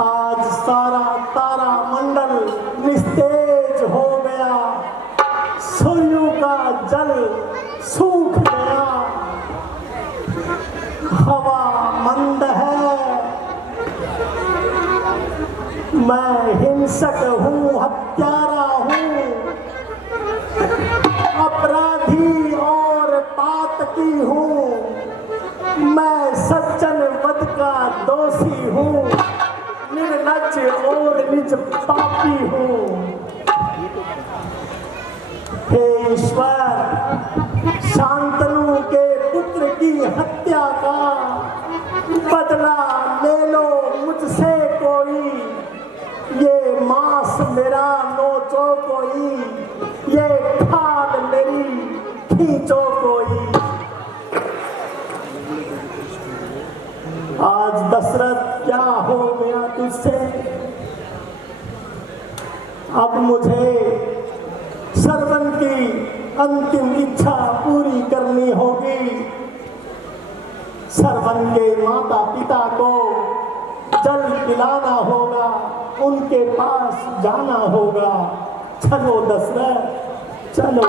आज सारा तारा मंडल निस्तेज हो गया, सूर्य का जल सूख गया, हवा मंद है। मैं हिंसक हूँ, हत्यारा हूँ, अपराधी और पातकी हूँ। मैं सज्जन वध का दोषी हूँ, निर्लज्ज और निज पापी हूँ। हे ईश्वर, शांतनु के पुत्र की हत्या का बदला ले लो मुझसे कोई। ये मांस मेरा नोचो कोई, ये खाल मेरी खींचो कोई। आज दशरथ क्या हो गया तुझसे? अब मुझे सरवन की अंतिम इच्छा पूरी करनी होगी। सरवन के माता पिता को जल पिलाना होगा, उनके पास जाना होगा। चलो दशरथ चलो।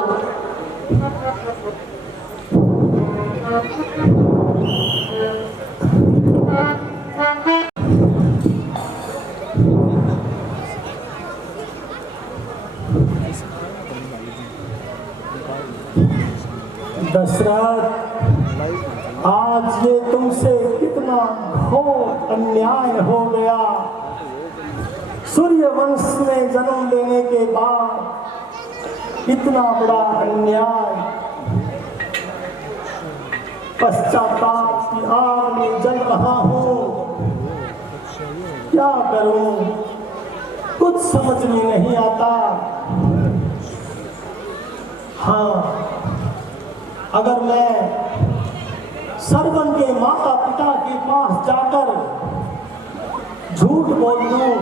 दशरथ, आज ये तुमसे कितना घोर अन्याय हो गया। सूर्य वंश में जन्म लेने के बाद इतना बड़ा अन्याय। पश्चाताप की आग में जल रहा हूँ, क्या करूं कुछ समझ में नहीं आता। हाँ, अगर मैं सरवन के माता पिता के पास जाकर झूठ बोल दूं,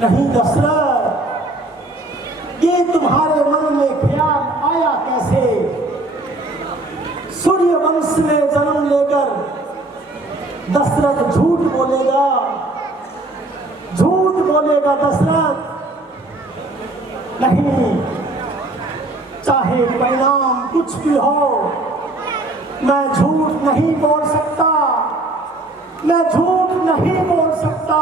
नहीं दशरथ, ये तुम्हारे मन में ख्याल आया कैसे? सूर्य वंश में जन्म लेकर दशरथ झूठ बोलेगा दशरथ? नहीं, चाहे परिणाम कुछ भी हो, मैं झूठ नहीं बोल सकता, मैं झूठ नहीं बोल सकता,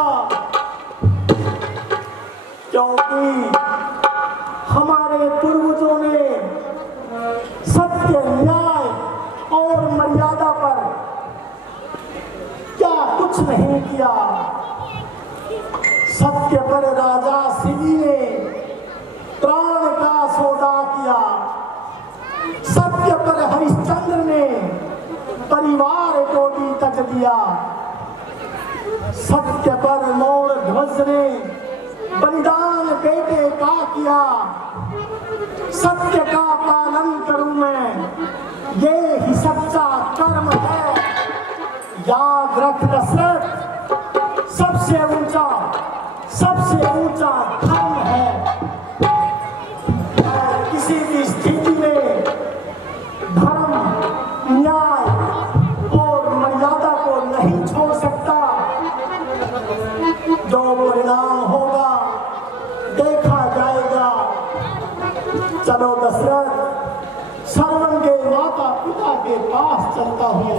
क्योंकि हमारे पूर्वजों ने सत्य, न्याय और मर्यादा पर क्या कुछ नहीं किया। सत्य पर राजा शिवी ने प्राण का सौदा किया, परिवार को भी तज दिया। सत्य पर मोर ध्वज ने बलिदान बेटे का किया। सत्य का पालन करूं मैं, ये ही सच्चा कर्म है। याद रख दशरथ, सबसे ऊंचा धर्म है। मैं किसी भी स्थिति में धर्म, न्याय और मर्यादा को नहीं छोड़ सकता। जो परिणाम होगा देखा जाएगा। चलो दशरथ, श्रवण के माता पिता के पास चलता हूँ।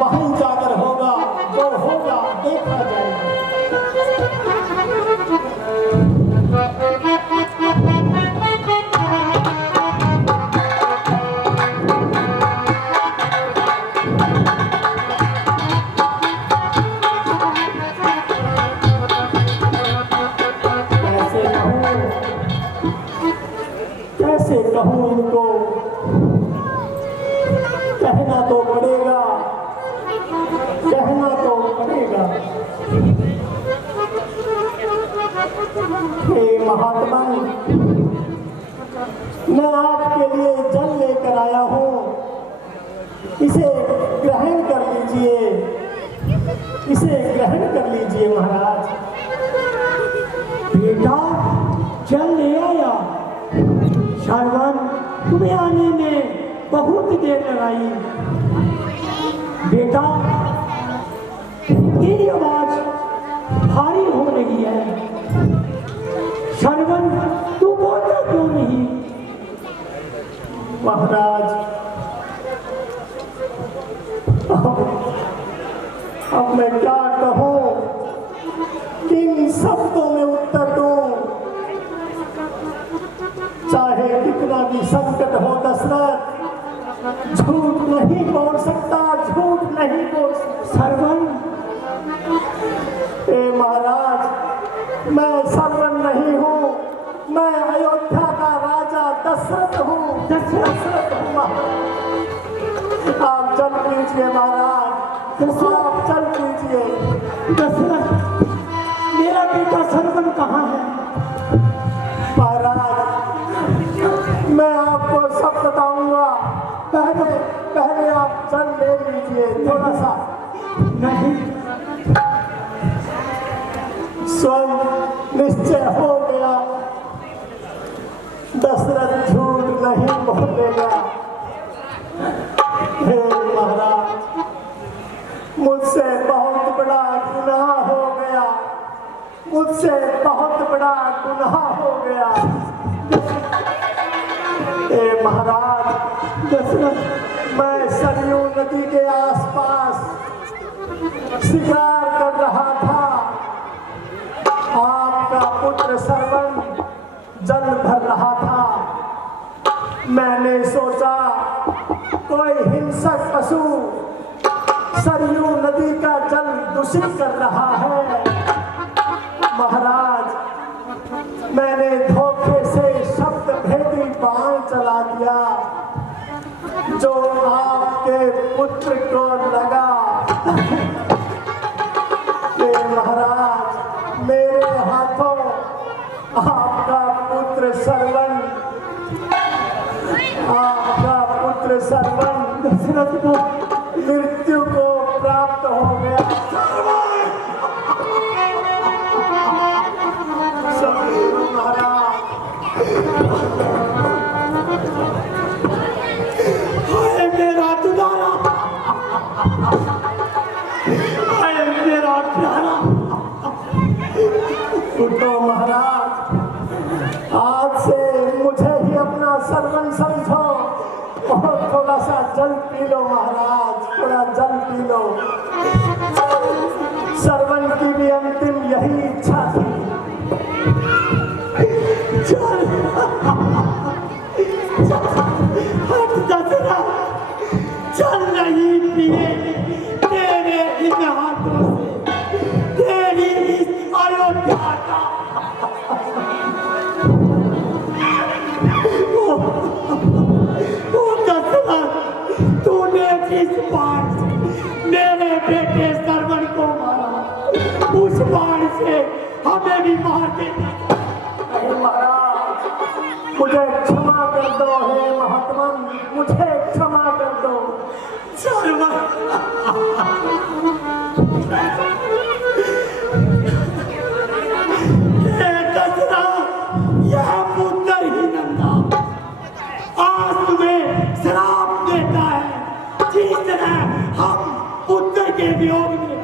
वहीं जाकर होगा जो होगा देखा जाएगा। कैसे कहूँ इनको, कहना तो पड़ेगा। हे महात्मा, मैं आपके लिए जल लेकर आया हूँ, इसे ग्रहण कर लीजिए, महाराज। बेटा जल ले आया। श्रवण, तुम्हें आने में बहुत देर लगाई। बेटा तेरी आवाज भारी हो रही है। श्रवण, तू बोलता क्यों नहीं? महाराज, अब मैं क्या कहूँ, किन शब्दों में उत्तर दूं? चाहे कितना भी संकट हो दशरथ, झूठ नहीं बोल सकता। श्रवण, महाराज, मैं श्रवण नहीं हूँ, मैं अयोध्या का राजा दशरथ हूँ। आप चल लीजिए महाराज, आप चल लीजिए। दशरथ, मेरा बेटा श्रवण कहाँ है? महाराज, मैं आपको सब बताऊंगा। पहले आप चल ले लीजिए थोड़ा सा। नहीं, स्वयं निश्चय हो गया, दशरथ झूठ नहीं बोलेगा। हे महाराज, मुझसे बहुत बड़ा गुनाह हो गया। हे महाराज, दशरथ, मैं सरयू नदी के आसपास शिकार कर रहा था। आपका पुत्र श्रवण जल भर रहा था। मैंने सोचा कोई हिंसक पशु सरयू नदी का जल दूषित कर रहा है। महाराज, मैंने धोखे से शब्द भेदी बाण चला दिया, जो आपके पुत्र को लगा। महाराज, मेरे हाथों आपका पुत्र श्रवण दशरथ को मृत्यु को प्राप्त हो गया। महाराज, हाय मेरा दुलारा, हाय मेरा प्यारा। उठो महाराज, आज से मुझे ही अपना श्रवण समझो और थोड़ा सा जल पी लो। महाराज, थोड़ा जल पी लो। श्रवण की भी अंतिम यही इच्छा थी। चल, दशरथ, चल नहीं पिए तेरे इन हाथों से तेरी इस अयोध्या का। ओ दशरथ, तूने बाण से मेरे बेटे सरवन को मारा, उस बाण से हमें भी मार देना। हे महाराज, मुझे क्षमा कर दो। हे महात्मा, मुझे क्षमा कर दो। सरवन यह पुत्र ही नंदा आज तुम्हें श्राप देता है। जिस तरह हम पुत्र के वियोग में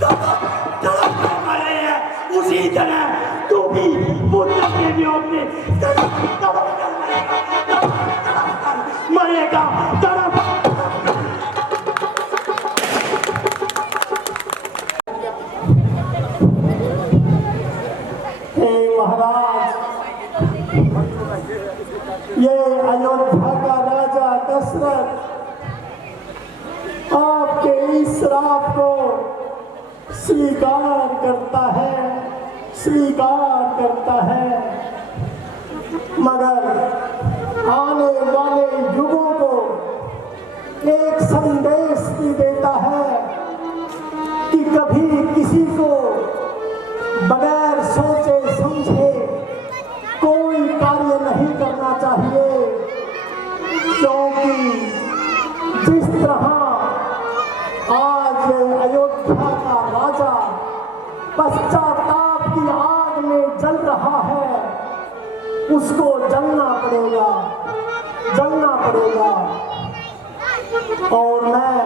तड़प मरे हैं, उसी तरह तू भी पुत्र के वियोग में मरेगा। तड़प महाराज, ये अयोध्या का राजा दशरथ आपके इस श्राप को स्वीकार करता है, स्वीकार करता है, मगर आने वाले युगों को एक संदेश भी देता है कि कभी किसी को बगैर सोचे समझे कोई कार्य नहीं करना चाहिए, क्योंकि जिस तरह आज अयोध्या का राजा पश्चाताप की आग में जल रहा है, उसको जलना पड़ेगा, जलना पड़ेगा। और मैं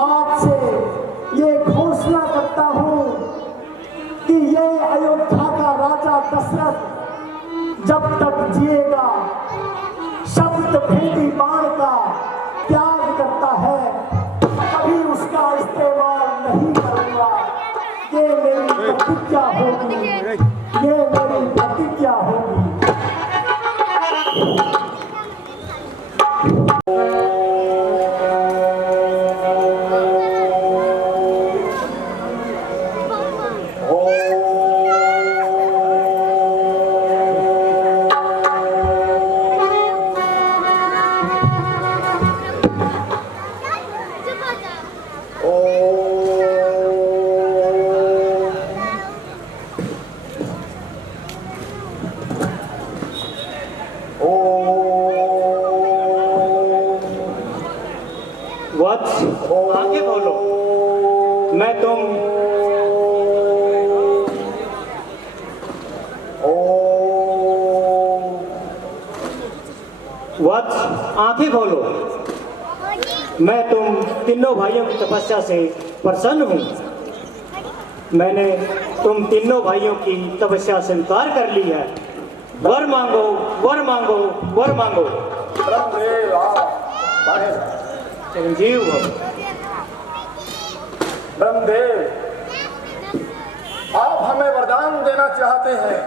आपसे ये घोषणा करता हूँ कि ये अयोध्या का राजा दशरथ जब तक जिएगा शब्द भेदी बाण का त्याग करता है, कभी उसका इस्तेमाल नहीं करूंगा। ये मेरी प्रतिज्ञा होगी, ये मेरी प्रतिज्ञा होगी। आगे बोलो। मैं तुम वत्स आंखें खोलो। मैं तुम तीनों भाइयों की तपस्या से प्रसन्न हूँ। मैंने तुम तीनों भाइयों की तपस्या स्वीकार कर ली है। वर मांगो, वर मांगो, वर मांगो। चिरंजीव ब्रह्मदेव, आप हमें वरदान देना चाहते हैं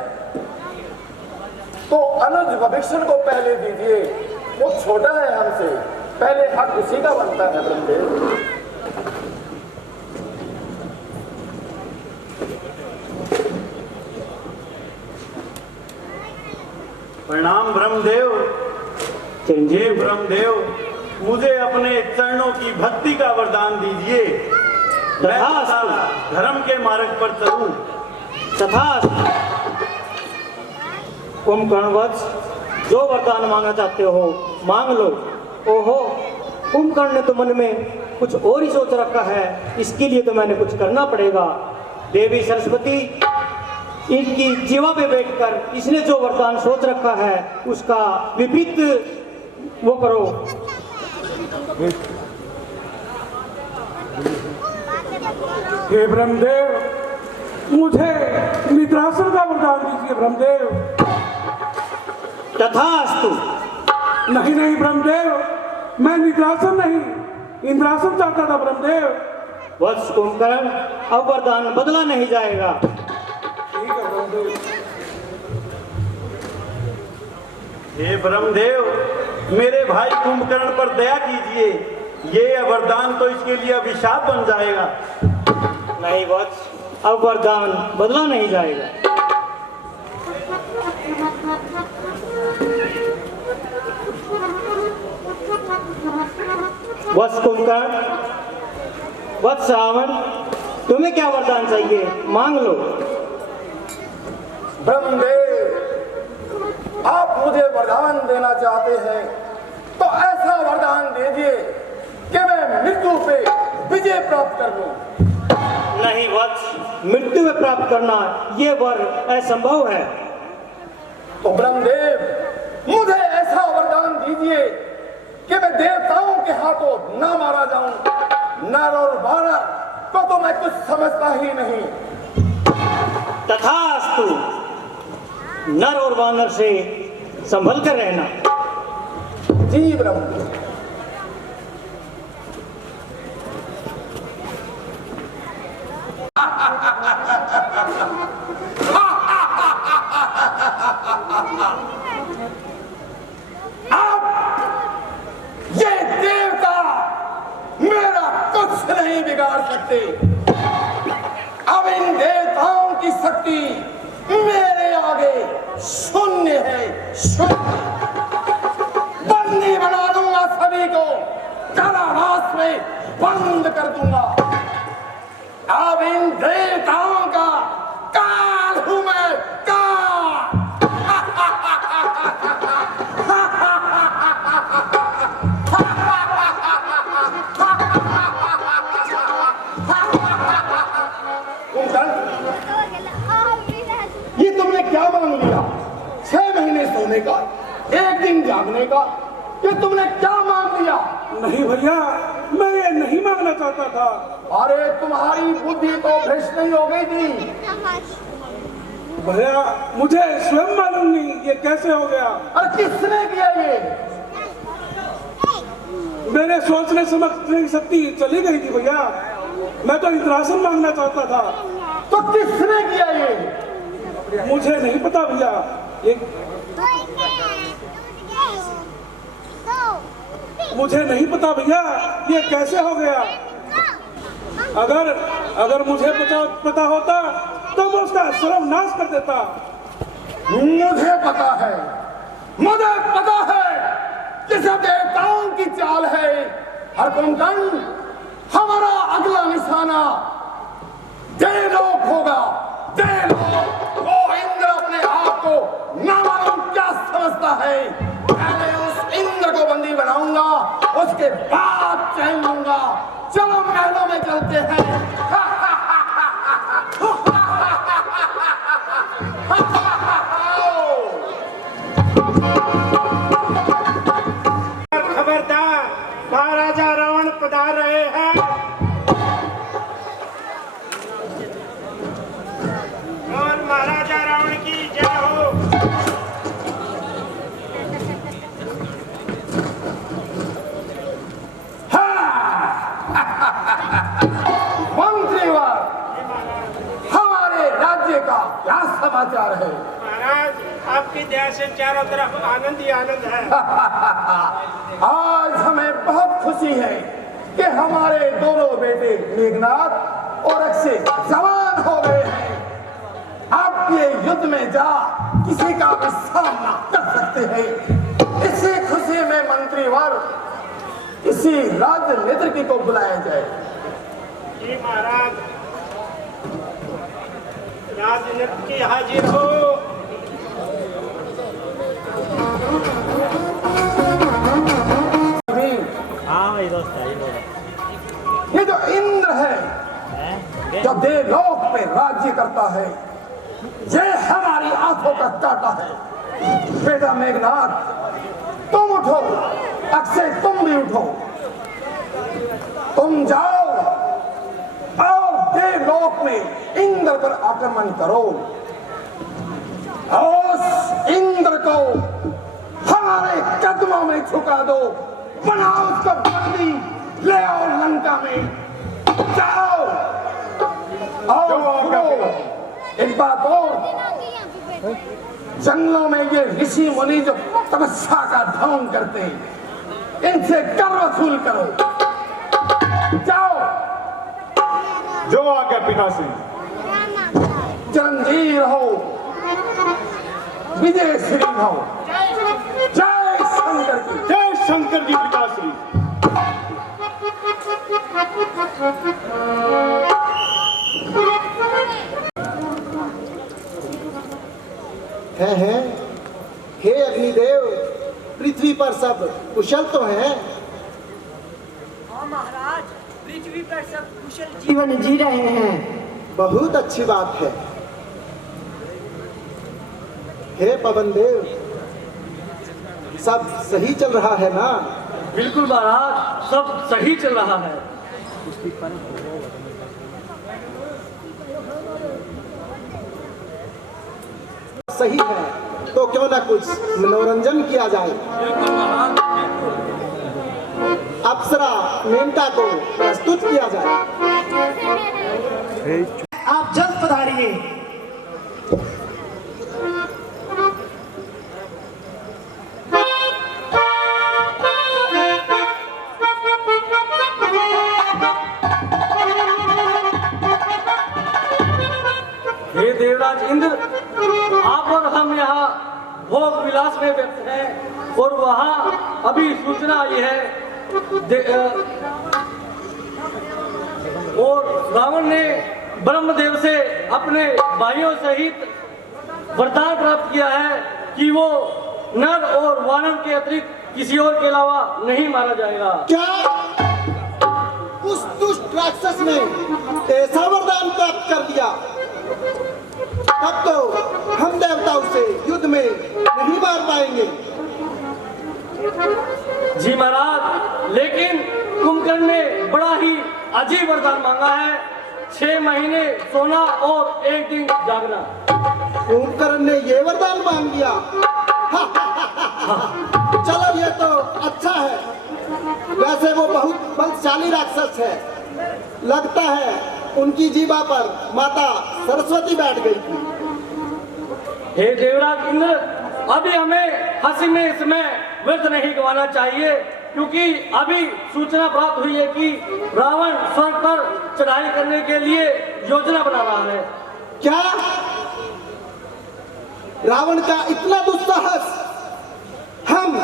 तो अनुज भविष्य को पहले दीजिए। वो छोटा है हमसे, पहले हक उसी का बनता है। ब्रह्मदेव, प्रणाम ब्रह्मदेव। चिरंजीव ब्रह्मदेव, मुझे अपने चरणों की भक्ति का वरदान दीजिए। मैं तथास्तु। धर्म के मार्ग पर चलूं। तथास्तु। कुंभकर्णवत्स, जो वरदान मांगना चाहते हो मांग लो। ओहो, कुंभकर्ण ने तो मन में कुछ और ही सोच रखा है, इसके लिए तो मैंने कुछ करना पड़ेगा। देवी सरस्वती, इनकी जीवा पे बैठकर इसने जो वरदान सोच रखा है उसका विपरीत वो करो। हे ब्रह्मदेव, मुझे निद्रासन का वरदान दीजिए। ब्रह्मदेव। तथास्तु। नहीं नहीं ब्रह्मदेव, मैं निद्रासन नहीं, इंद्रासन चाहता था। ब्रह्मदेव। वत्स कुंभकर्ण, अब वरदान बदला नहीं जाएगा। ठीक है ब्रह्मदेव। हे ब्रह्मदेव, मेरे भाई कुंभकर्ण पर दया कीजिए। ये वरदान तो इसके लिए अभिशाप बन जाएगा। नहीं वत्स, अब वरदान बदला नहीं जाएगा। वत्स कुंभकर्ण, वत्स रावण, तुम्हें क्या वरदान चाहिए, मांग लो। ब्रह्मदेव, आप मुझे वरदान देना चाहते हैं तो ऐसा वरदान दीजिए कि मैं मृत्यु पे विजय प्राप्त कर लूं। नहीं वत्स, मृत्यु में प्राप्त करना ये वर असंभव है। तो ब्रह्मदेव, मुझे ऐसा वरदान दीजिए कि मैं देवताओं के हाथों न मारा जाऊं। नर और वानर को तो मैं कुछ समझता ही नहीं। तथास्तु, नर और वानर से संभल कर रहना। जी ब्रह्मदेव। ये देवता मेरा कुछ नहीं बिगाड़ सकते। अब इन देवताओं की शक्ति मेरे आगे शून्य है, शून्य। बंदी बना दूंगा सभी को, कारावास में बंद कर दूंगा। अब इन देवताओं का काल हूं मैं, काल। ये तुमने क्या मांग लिया? 6 महीने सोने का, 1 दिन जागने का, ये तुमने क्या मांग लिया? नहीं भैया, मैं ये नहीं मांगना चाहता था। अरे तुम्हारी बुद्धि तो भ्रष्ट नहीं हो गई थी। भैया मुझे स्वयं मालूम नहीं ये कैसे हो गया। अरे किसने किया ये? मेरे सोचने समझने की शक्ति चली गई थी भैया। मैं तो इंद्रासन मांगना चाहता था। तो किसने किया ये? मुझे नहीं पता भैया। ये मुझे नहीं पता भैया ये कैसे हो गया। अगर मुझे पता होता तो मैं उसका सर्वनाश कर देता। मुझे पता है, मुझे पता है कि सब देवताओं की चाल है। हर कुंभकर्ण, हमारा अगला निशाना देवलोक होगा। देवलोक। वो इंद्र अपने आप को ना मालूम क्या समझता है। पहले उस इंद्र को बंदी बनाऊंगा, उसके बाद चैन लूंगा। चलो महलों में चलते हैं। खबरदार, महाराजा रावण पधार रहे हैं। और महाराजा रावण की जय हो। मंत्रीवर, हमारे राज्य का क्या समाचार है? महाराज, आपकी दया से चारों तरफ आनंद ही आनंद है। आज हमें बहुत खुशी है कि हमारे दोनों बेटे मेघनाथ और अक्षय जवान हो गए हैं। अब ये युद्ध में जा किसी का भी सामना कर सकते हैं। इसी खुशी में मंत्रीवर किसी राजनीति को बुलाया जाए। जी महाराज, राजनीति की हाजिर हो। ये जो इंद्र है, जो देवलोक पे राज्य करता है, ये हमारी आंखों का काटा है। बेटा मेघनाथ, तुम उठो। अक्षय, तुम भी उठो। तुम जाओ और देवलोक में इंद्र पर आक्रमण करो। उस इंद्र को हमारे कदमों में झुका दो। बनाओ उसको बंदी, ले आओ लंका में। जाओ और सुनो एक बात और, जंगलों में ये ऋषि मुनि जो तपस्या का ढोंग करते हैं, इनसे कर वसूल करो। जाओ। जो आज्ञा पिताश्री। चिरंजीव रहो, विजय श्री रहो। जय शंकर की। जय शंकर जी पिताश्री। हैं हे अग्निदेव, पृथ्वी पर सब कुशल तो हैं? हाँ महाराज, पृथ्वी पर सब कुशल जीवन जी रहे हैं। बहुत अच्छी बात है। हे पवन देव, सब सही चल रहा है ना? बिल्कुल महाराज, सब सही चल रहा है। सही है तो क्यों ना कुछ मनोरंजन किया जाए। अप्सरा मेनका को प्रस्तुत किया जाए। आप जल्द पधारिए। हे देवराज इंद्र, आप और हम यहाँ भोग विलास में व्यस्त हैं और वहाँ अभी सूचना आई है और रावण ने ब्रह्मदेव से अपने भाइयों सहित वरदान प्राप्त किया है कि वो नर और वानर के अतिरिक्त किसी और के अलावा नहीं मारा जाएगा। क्या उस दुष्ट राक्षस ने ऐसा वरदान प्राप्त कर लिया? तब तो हम देवता उसे युद्ध में नहीं मार पाएंगे। जी महाराज, लेकिन कुंभकर्ण ने बड़ा ही अजीब वरदान मांगा है, 6 महीने सोना और 1 दिन जागना। कुंभकर्ण ने ये वरदान मांग लिया। चलो ये तो अच्छा है। वैसे वो बहुत बलशाली राक्षस है। लगता है उनकी जीवा पर माता सरस्वती बैठ गई थी। हे देवराज इंद्र, अभी हमें हंसी में इसमें व्यर्थ नहीं गंवाना चाहिए, क्योंकि अभी सूचना प्राप्त हुई है कि रावण स्वर्ग पर चढ़ाई करने के लिए योजना बना रहा है। क्या रावण का इतना दुस्साहस? हम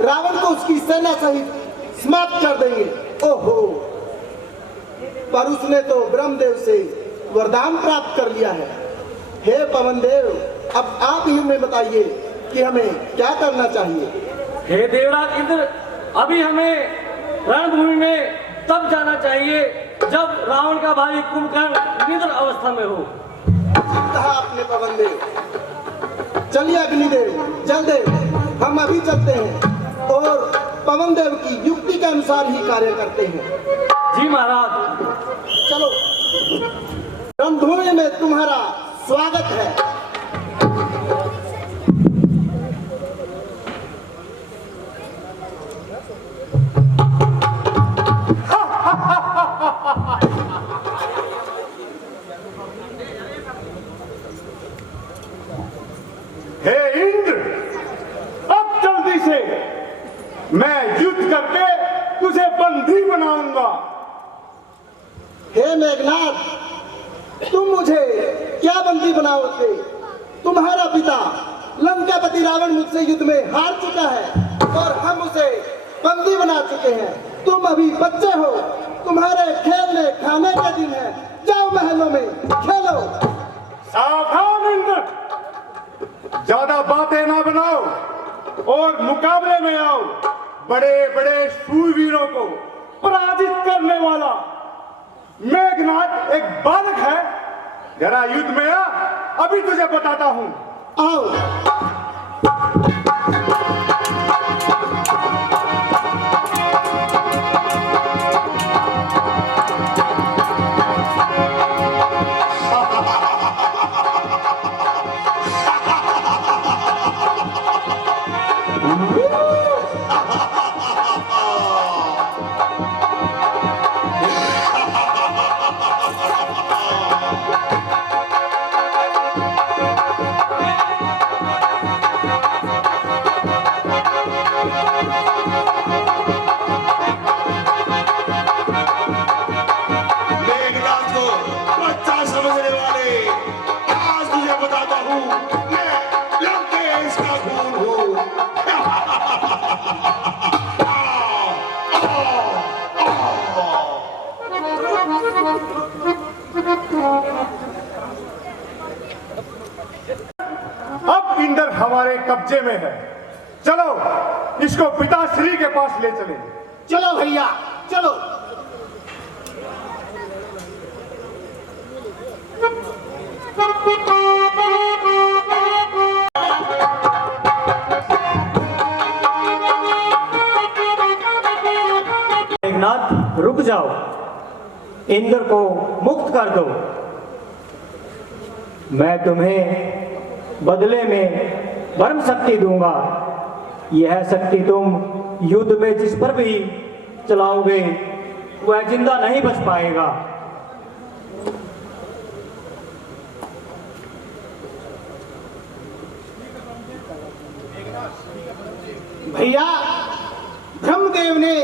रावण को उसकी सेना सहित समाप्त कर देंगे। ओहो, पर उसने तो ब्रह्मदेव से वरदान प्राप्त कर लिया है। हे पवन देव, अब आप ही हमें बताइए कि हमें क्या करना चाहिए। हे देवराज इंद्र, अभी हमें रणभूमि में तब जाना चाहिए जब रावण का भाई कुंभकर्ण निद्र अवस्था में हो। कहा आपने पवन देव। चलिए अग्निदेव, जलदेव, हम अभी चलते हैं और पवन देव की युक्ति के अनुसार ही कार्य करते हैं। जी महाराज। चलो, रणभूमि में तुम्हारा स्वागत है। हे इंद्र, अब जल्दी से मैं युद्ध करके तुझे बंदी बनाऊंगा। हे मेघनाथ, तुम मुझे क्या बंदी बनाओगे? तुम्हारा पिता लंकापति रावण मुझसे युद्ध में हार चुका है और हम उसे बंदी बना चुके हैं। तुम अभी बच्चे हो, तुम्हारे खेलने खाने के दिन है। जाओ महलों में खेलो। सावधान इंद्र, ज्यादा बातें ना बनाओ और मुकाबले में आओ। बड़े बड़े शूरवीरों को पराजित करने वाला मेघनाथ एक बालक है। जरा युद्ध में आ, अभी तुझे बताता हूं। आओ। अब इंद्र हमारे कब्जे में है। चलो इसको पिताश्री के पास ले चले। चलो भैया चलो। मेघनाथ रुक जाओ, इंद्र को मुक्त कर दो। मैं तुम्हें बदले में ब्रह्म शक्ति दूंगा। यह शक्ति तुम युद्ध में जिस पर भी चलाओगे वह जिंदा नहीं बच पाएगा। भैया ब्रह्मदेव ने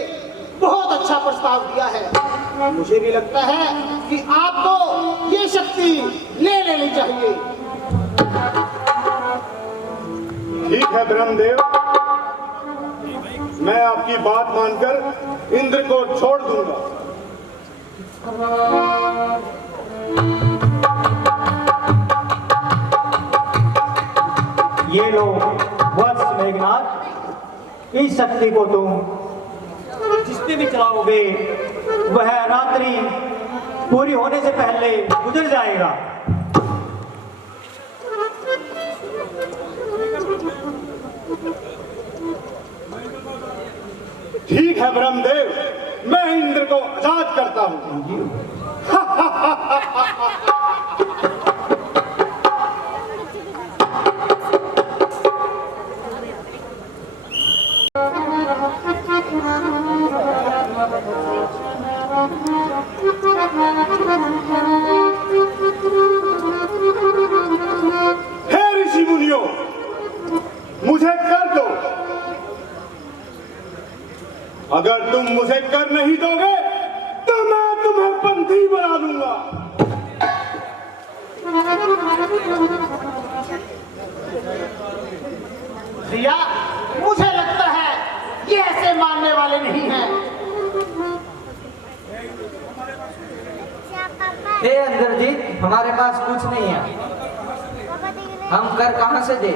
बहुत अच्छा प्रस्ताव दिया है। मुझे भी लगता है कि आपको ये शक्ति ले लेनी चाहिए। ठीक है ब्रह्मदेव, मैं आपकी बात मानकर इंद्र को छोड़ दूंगा। ये लो वत्स मेघनाथ, इस शक्ति को तुम जिस पे भी चलाओगे वह रात्रि पूरी होने से पहले गुजर जाएगा। ठीक है ब्रह्मदेव, मैं इंद्र को आजाद करता हूं। हे ऋषि मुनियों, मुझे कर दो। अगर तुम मुझे कर नहीं दोगे तो मैं तुम्हें बंदी बना दूंगा। भैया मुझे लगता है ये ऐसे मानने वाले नहीं हैं। हे इंद्रजीत, हमारे पास कुछ नहीं है, हम कर कहां से दे?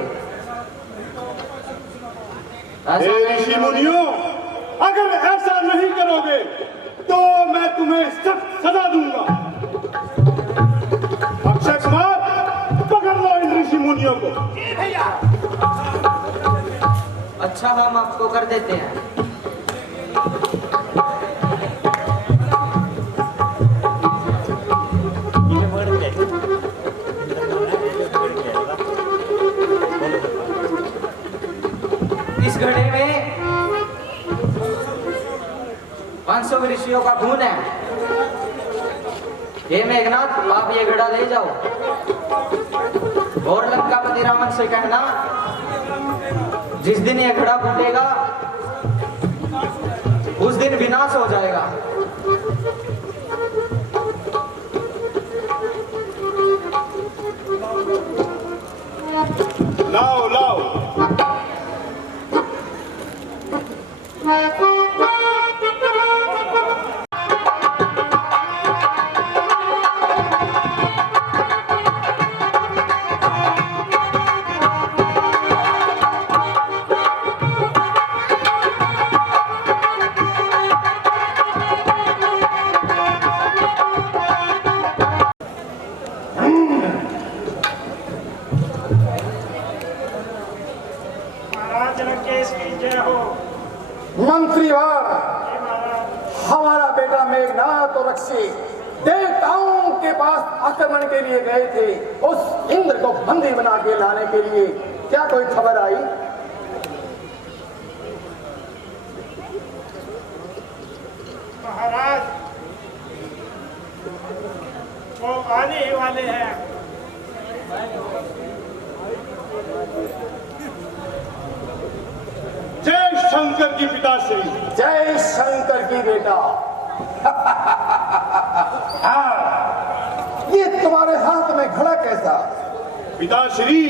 हे ऋषि मुनियों, अगर ऐसा नहीं करोगे तो मैं तुम्हें सख्त सजा दूंगा। अक्षय कुमार, पकड़ लो इन ऋषि मुनियों को। भैया अच्छा, हम आपको कर देते हैं। इस घड़े में 500 ऋषियों का खून है। हे मेघनाथ, आप ये घड़ा ले जाओ और लंकापति रावण से कहना जिस दिन ये घड़ा फूटेगा उस दिन विनाश हो जाएगा। लाओ लाओ। मंत्रीवार, हमारा बेटा मेघनाथ और रक्षी देवताओं के पास आक्रमण के लिए गए थे। उस इंद्र को बंदी बना के लाने के लिए क्या कोई खबर आई? महाराज वो आने ही वाले हैं। जय शंकर की पिताश्री। जय शंकर की बेटा। ये तुम्हारे हाथ में घड़ा कैसा? पिताश्री,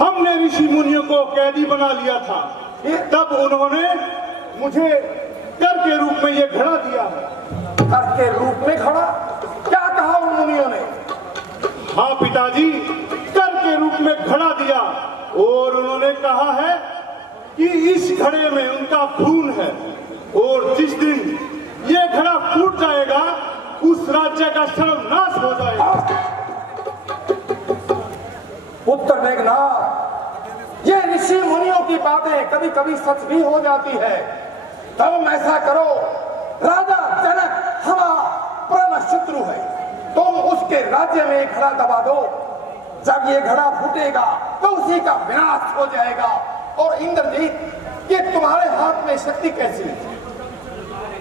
हमने ऋषि मुनियों को कैदी बना लिया था, तब उन्होंने मुझे कर के रूप में ये घड़ा दिया। कर के रूप में घड़ा? हाँ पिताजी, कर के रूप में घड़ा दिया और उन्होंने कहा है कि इस घड़े में उनका खून है और जिस दिन ये घड़ा फूट जाएगा उस राज्य का सर्वनाश हो जाएगा। पुत्र मेघनाथ, ये ऋषि मुनियों की बातें कभी कभी सच भी हो जाती है। तुम ऐसा करो, राजा जनक हमारा पुराना शत्रु है, तुम उसके राज्य में घड़ा दबा दो। जब ये घड़ा फूटेगा तो उसी का विनाश हो जाएगा। और इंद्रजीत, ये तुम्हारे हाथ में शक्ति कैसी है?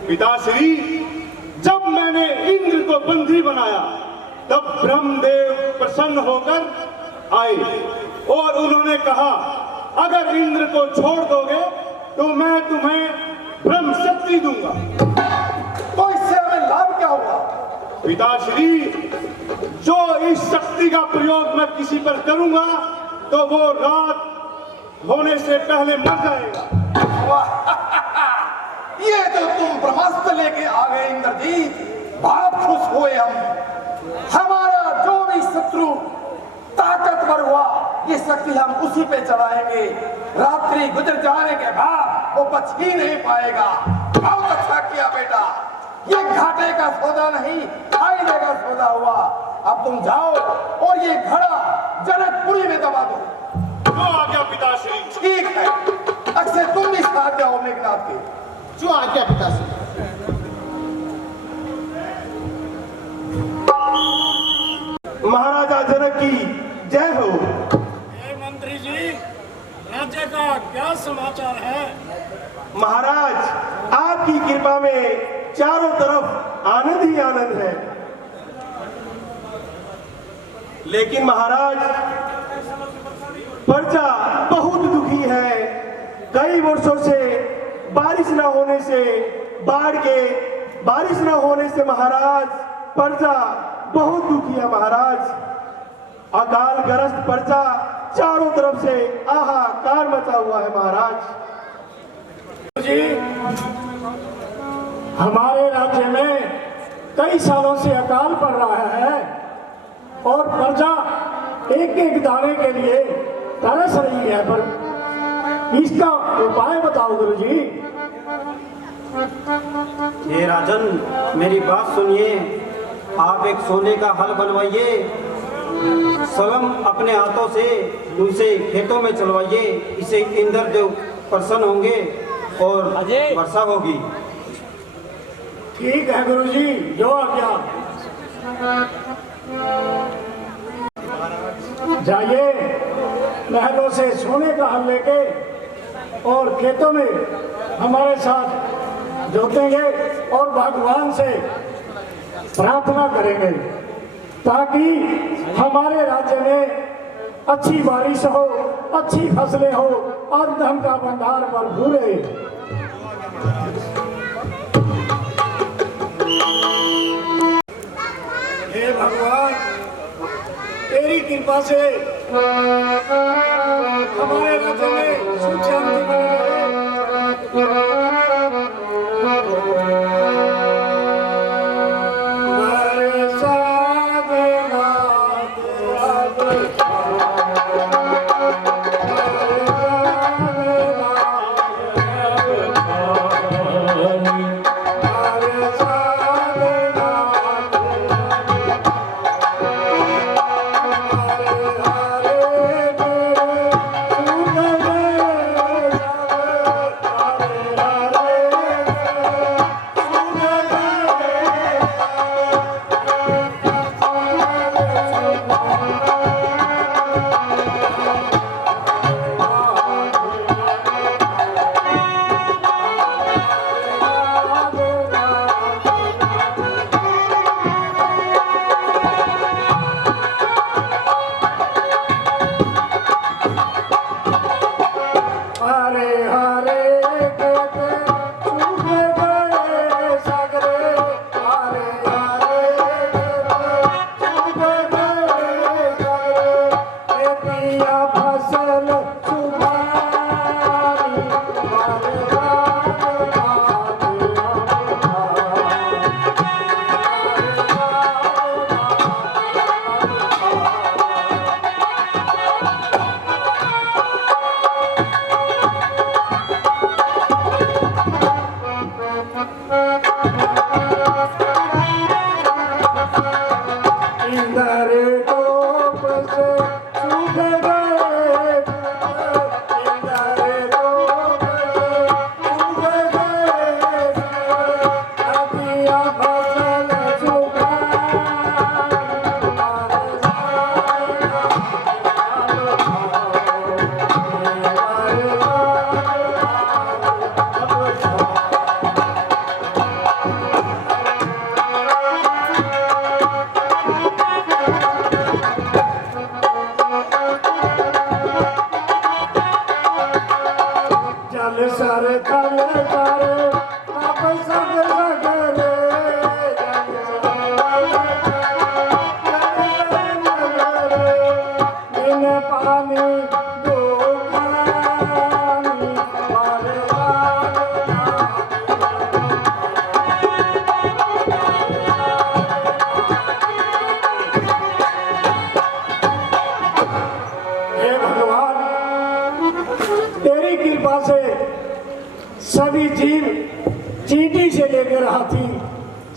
पिताश्री, जब मैंने इंद्र को बंदी बनाया तब ब्रह्मदेव प्रसन्न होकर आए और उन्होंने कहा अगर इंद्र को छोड़ दोगे तो मैं तुम्हें ब्रह्म शक्ति दूंगा। तो इससे हमें लाभ क्या होगा? पिताश्री, जो इस शक्ति का प्रयोग मैं किसी पर करूंगा तो वो रात होने से पहले मर जाएगा। ये तो तुम ब्रह्मास्त्र लेके आ गए इंद्रजीत, बहुत खुश हुए हम। हमारा जो भी शत्रु ताकतवर हुआ, ये शक्ति हम उसी पे चलाएंगे। रात्रि गुजर जाने के बाद वो बच ही नहीं पाएगा। बहुत अच्छा किया बेटा, ये घाटे का सौदा नहीं, फायदे का सौदा हुआ। अब तुम जाओ और ये घड़ा जनकपुरी में दबा दो। जो आ गया पिताश्री। ठीक है, अक्षय तुम भी साथ जाओ मेघनाथ के। जो आ गया पिताश्री। महाराजा जनक की जय हो। मंत्री जी, राज्य का क्या समाचार है? महाराज, आपकी कृपा में चारों तरफ आनंद ही आनंद है। लेकिन महाराज, प्रजा बहुत दुखी है। कई वर्षों से बारिश न होने से, बारिश न होने से महाराज प्रजा बहुत दुखी है। महाराज, अकाल ग्रस्त प्रजा चारों तरफ से हाहाकार मचा हुआ है। महाराज जी, हमारे राज्य में कई सालों से अकाल पड़ रहा है और प्रजा एक एक दाने के लिए तरस रही है, पर इसका उपाय बताओ गुरुजी। हे राजन, मेरी बात सुनिए। आप एक सोने का हल बनवाइए, स्वयं अपने हाथों से उसे खेतों में चलवाइए। इसे इंद्रदेव प्रसन्न होंगे और वर्षा होगी। ठीक है गुरुजी, जो आज्ञा। जाइए, महलों से सोने का हल लेके और खेतों में हमारे साथ जोतेंगे और भगवान से प्रार्थना करेंगे ताकि हमारे राज्य में अच्छी बारिश हो, अच्छी फसलें हो और धन का भंडार भरपूर रहे। हे भगवान, तेरी कृपा से हमारे राज्य में सुख शांति बनी रहे।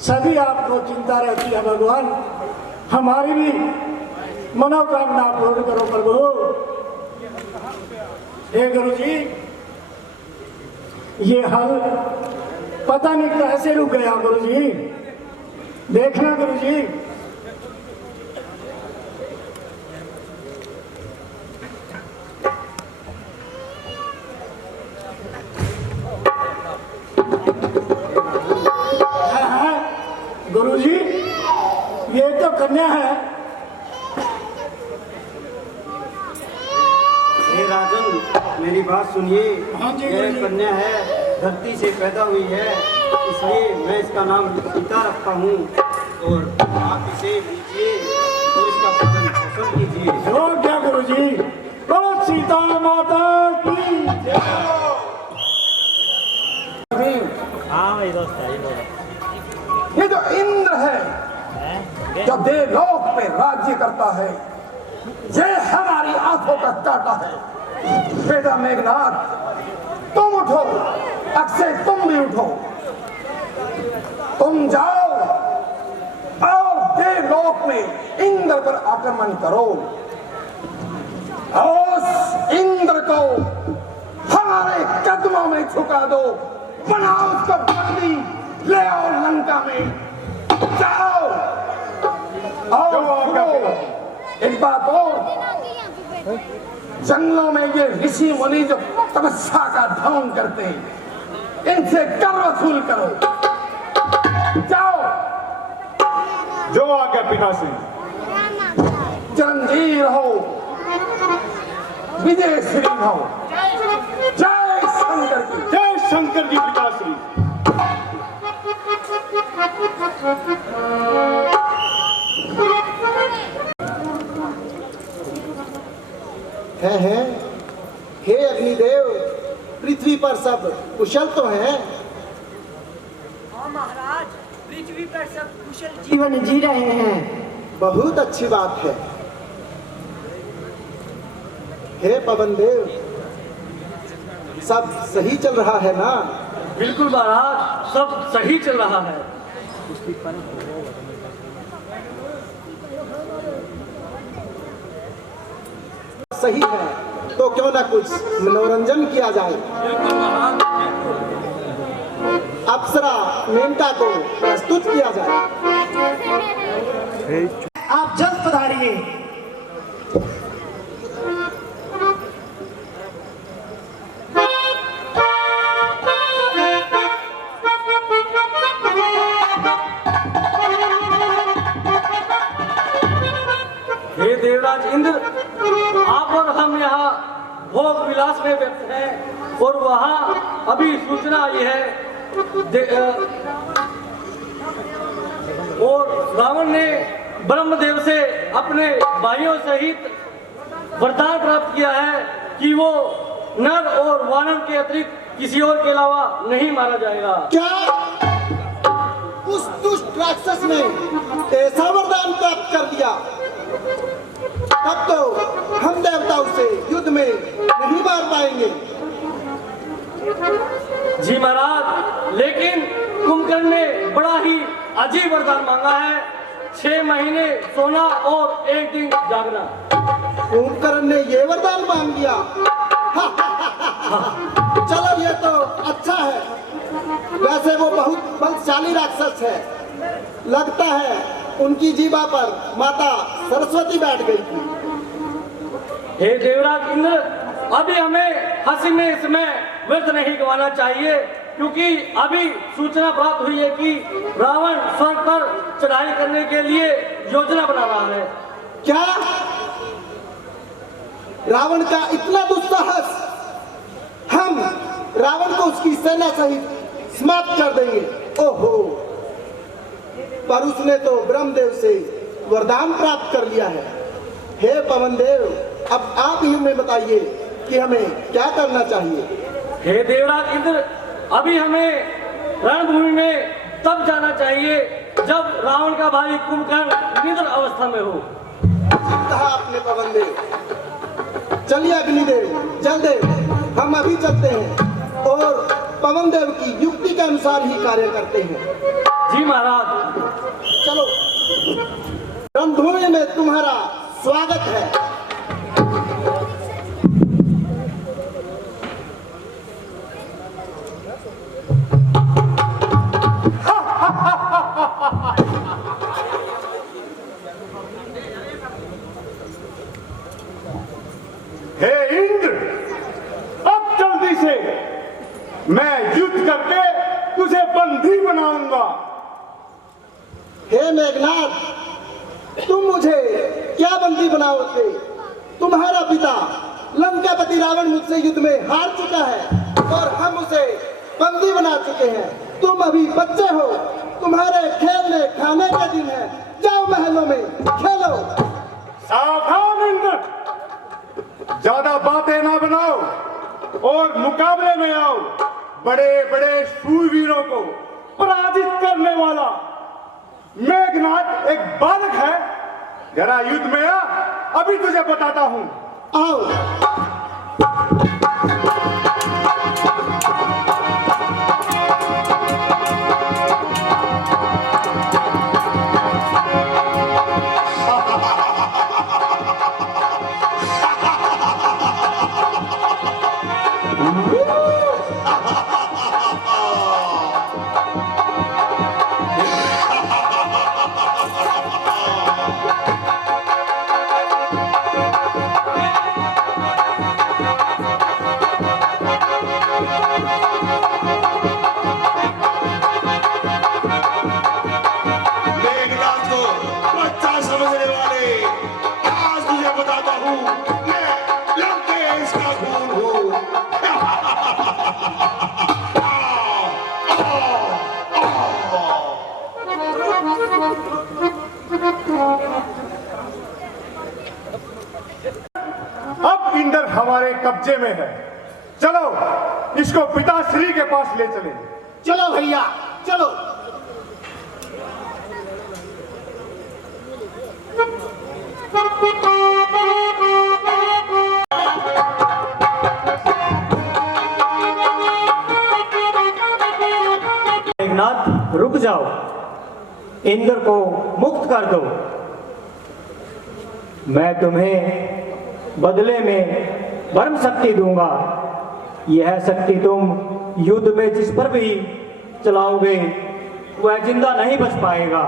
सभी आपको चिंता रहती है भगवान, हमारी भी मनोकामना पूर्ण करो प्रभु। हे गुरु जी, ये हल पता नहीं कैसे रुक गया गुरु जी, देखना गुरु जी। गुरु जी, ये तो कन्या है। हे राजन, मेरी बात सुनिए। हाँ जी, यह जी। कन्या है, धरती से पैदा हुई है, इसलिए मैं इसका नाम सीता रखता हूँ और आप इसे लीजिए और इसका पालन पोषण कीजिए। जो क्या गुरु जी, बोलो सीता माता की जय। ये जो इंद्र है, जो देवलोक पे राज्य करता है, ये हमारी आंखों का काटा है। बेटा मेघनाथ, तुम उठो, अक्षय तुम भी उठो, तुम जाओ और देवलोक में इंद्र पर आक्रमण करो। उस इंद्र को हमारे कदमों में झुका दो, बनाओ उसको बंदी, ले आओ लंका में, जाओ। और सुनो, एक बात और, जंगलों में ये ऋषि मुनि जो तपस्या का ढोंग करते हैं, इनसे कर वसूल करो। जाओ। जो आज्ञा पिताश्री। चिरंजीव रहो, विजय श्री रहो। जय शंकर की जय शंकर जी पिताश्री। है हे अग्निदेव, पृथ्वी पर सब कुशल तो हैं? हाँ महाराज, पृथ्वी पर सब कुशल जीवन जी रहे हैं। बहुत अच्छी बात है। हे पवन देव, सब सही चल रहा है ना? बिल्कुल महाराज, सब सही चल रहा है। सही है तो क्यों ना कुछ मनोरंजन किया जाए। अप्सरा मेनका को प्रस्तुत किया जाए। आप जल्द पधारिए। हे देवराज इंद्र, आप और हम यहाँ भोग विलास में व्यस्त हैं और वहाँ अभी सूचना आई है और रावण ने ब्रह्मदेव से अपने भाइयों सहित वरदान प्राप्त किया है कि वो नर और वानर के अतिरिक्त किसी और के अलावा नहीं मारा जाएगा। क्या उस दुष्ट राक्षस ने ऐसा वरदान प्राप्त कर दिया? तब तो हम देवता उसे युद्ध में नहीं मार पाएंगे। जी महाराज, लेकिन कुंभकर्ण ने बड़ा ही अजीब वरदान मांगा है, 6 महीने सोना और 1 दिन जागना। कुंभकर्ण ने ये वरदान मांग लिया? चलो ये तो अच्छा है। वैसे वो बहुत बलशाली राक्षस है। लगता है उनकी जीवा पर माता सरस्वती बैठ गई थी। हे देवराज इंद्र, अभी हमें हंसी में इसमें व्यर्थ नहीं गंवाना चाहिए, क्योंकि अभी सूचना प्राप्त हुई है कि रावण स्वर्ग पर चढ़ाई करने के लिए योजना बना रहा है। क्या रावण का इतना दुस्साहस? हम रावण को उसकी सेना सहित समाप्त कर देंगे। ओहो, पर उसने तो ब्रह्मदेव से वरदान प्राप्त कर लिया है। हे पवन देव, अब आप ही हमें बताइए कि हमें क्या करना चाहिए। हे देवराज इंद्र, अभी हमें रणभूमि में तब जाना चाहिए जब रावण का भाई कुंभकर्ण निद्र अवस्था में हो। ठीक कहा आपने पवन देव। चलिए अग्निदेव, जलदेव, हम अभी चलते हैं और पवन देव की युक्ति के अनुसार ही कार्य करते हैं। जी महाराज। चलो, रणभूमि में तुम्हारा स्वागत है। हे इंद्र, अब जल्दी से मैं युद्ध करके तुझे बंदी बनाऊंगा। हे मेघनाथ, तुम मुझे क्या बंदी बनाओगे? तुम्हारा पिता लंकापति रावण मुझसे युद्ध में हार चुका है और हम उसे बंदी बना चुके हैं। तुम अभी बच्चे हो, तुम्हारे खेलने खाने का दिन है। जाओ महलों में खेलो। सावधान इंद्र, ज्यादा बातें ना बनाओ और मुकाबले में आओ। बड़े बड़े शूरवीरों को पराजित करने वाला मेघनाथ एक बालक है। जरा युद्ध में आ, अभी तुझे बताता हूं। आओ। अब इंद्र हमारे कब्जे में है। चलो इसको पिताश्री के पास ले चले। चलो भैया, चलो। मेघनाथ, रुक जाओ। इंद्र को मुक्त कर दो। मैं तुम्हें बदले में ब्रह्म शक्ति दूंगा। यह शक्ति तुम युद्ध में जिस पर भी चलाओगे वह जिंदा नहीं बच पाएगा।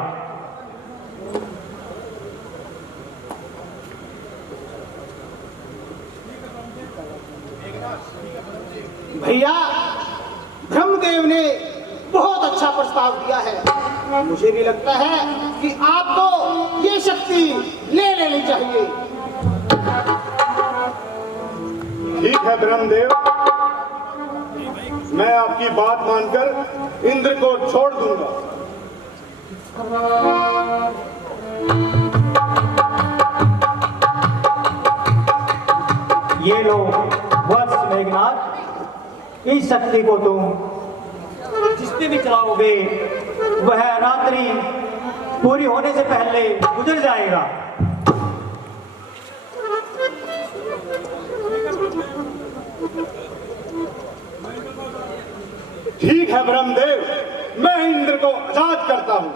भैया, ब्रह्मदेव ने बहुत अच्छा प्रस्ताव दिया है। मुझे भी लगता है कि आपको ये शक्ति ले लेनी चाहिए। ठीक है ब्रह्मदेव, मैं आपकी बात मानकर इंद्र को छोड़ दूंगा। ये लो वत्स मेघनाथ, इस शक्ति को तुम जिस पे भी चलाओगे वह रात्रि पूरी होने से पहले गुजर जाएगा। ठीक है ब्रह्मदेव, मैं इंद्र को आजाद करता हूं।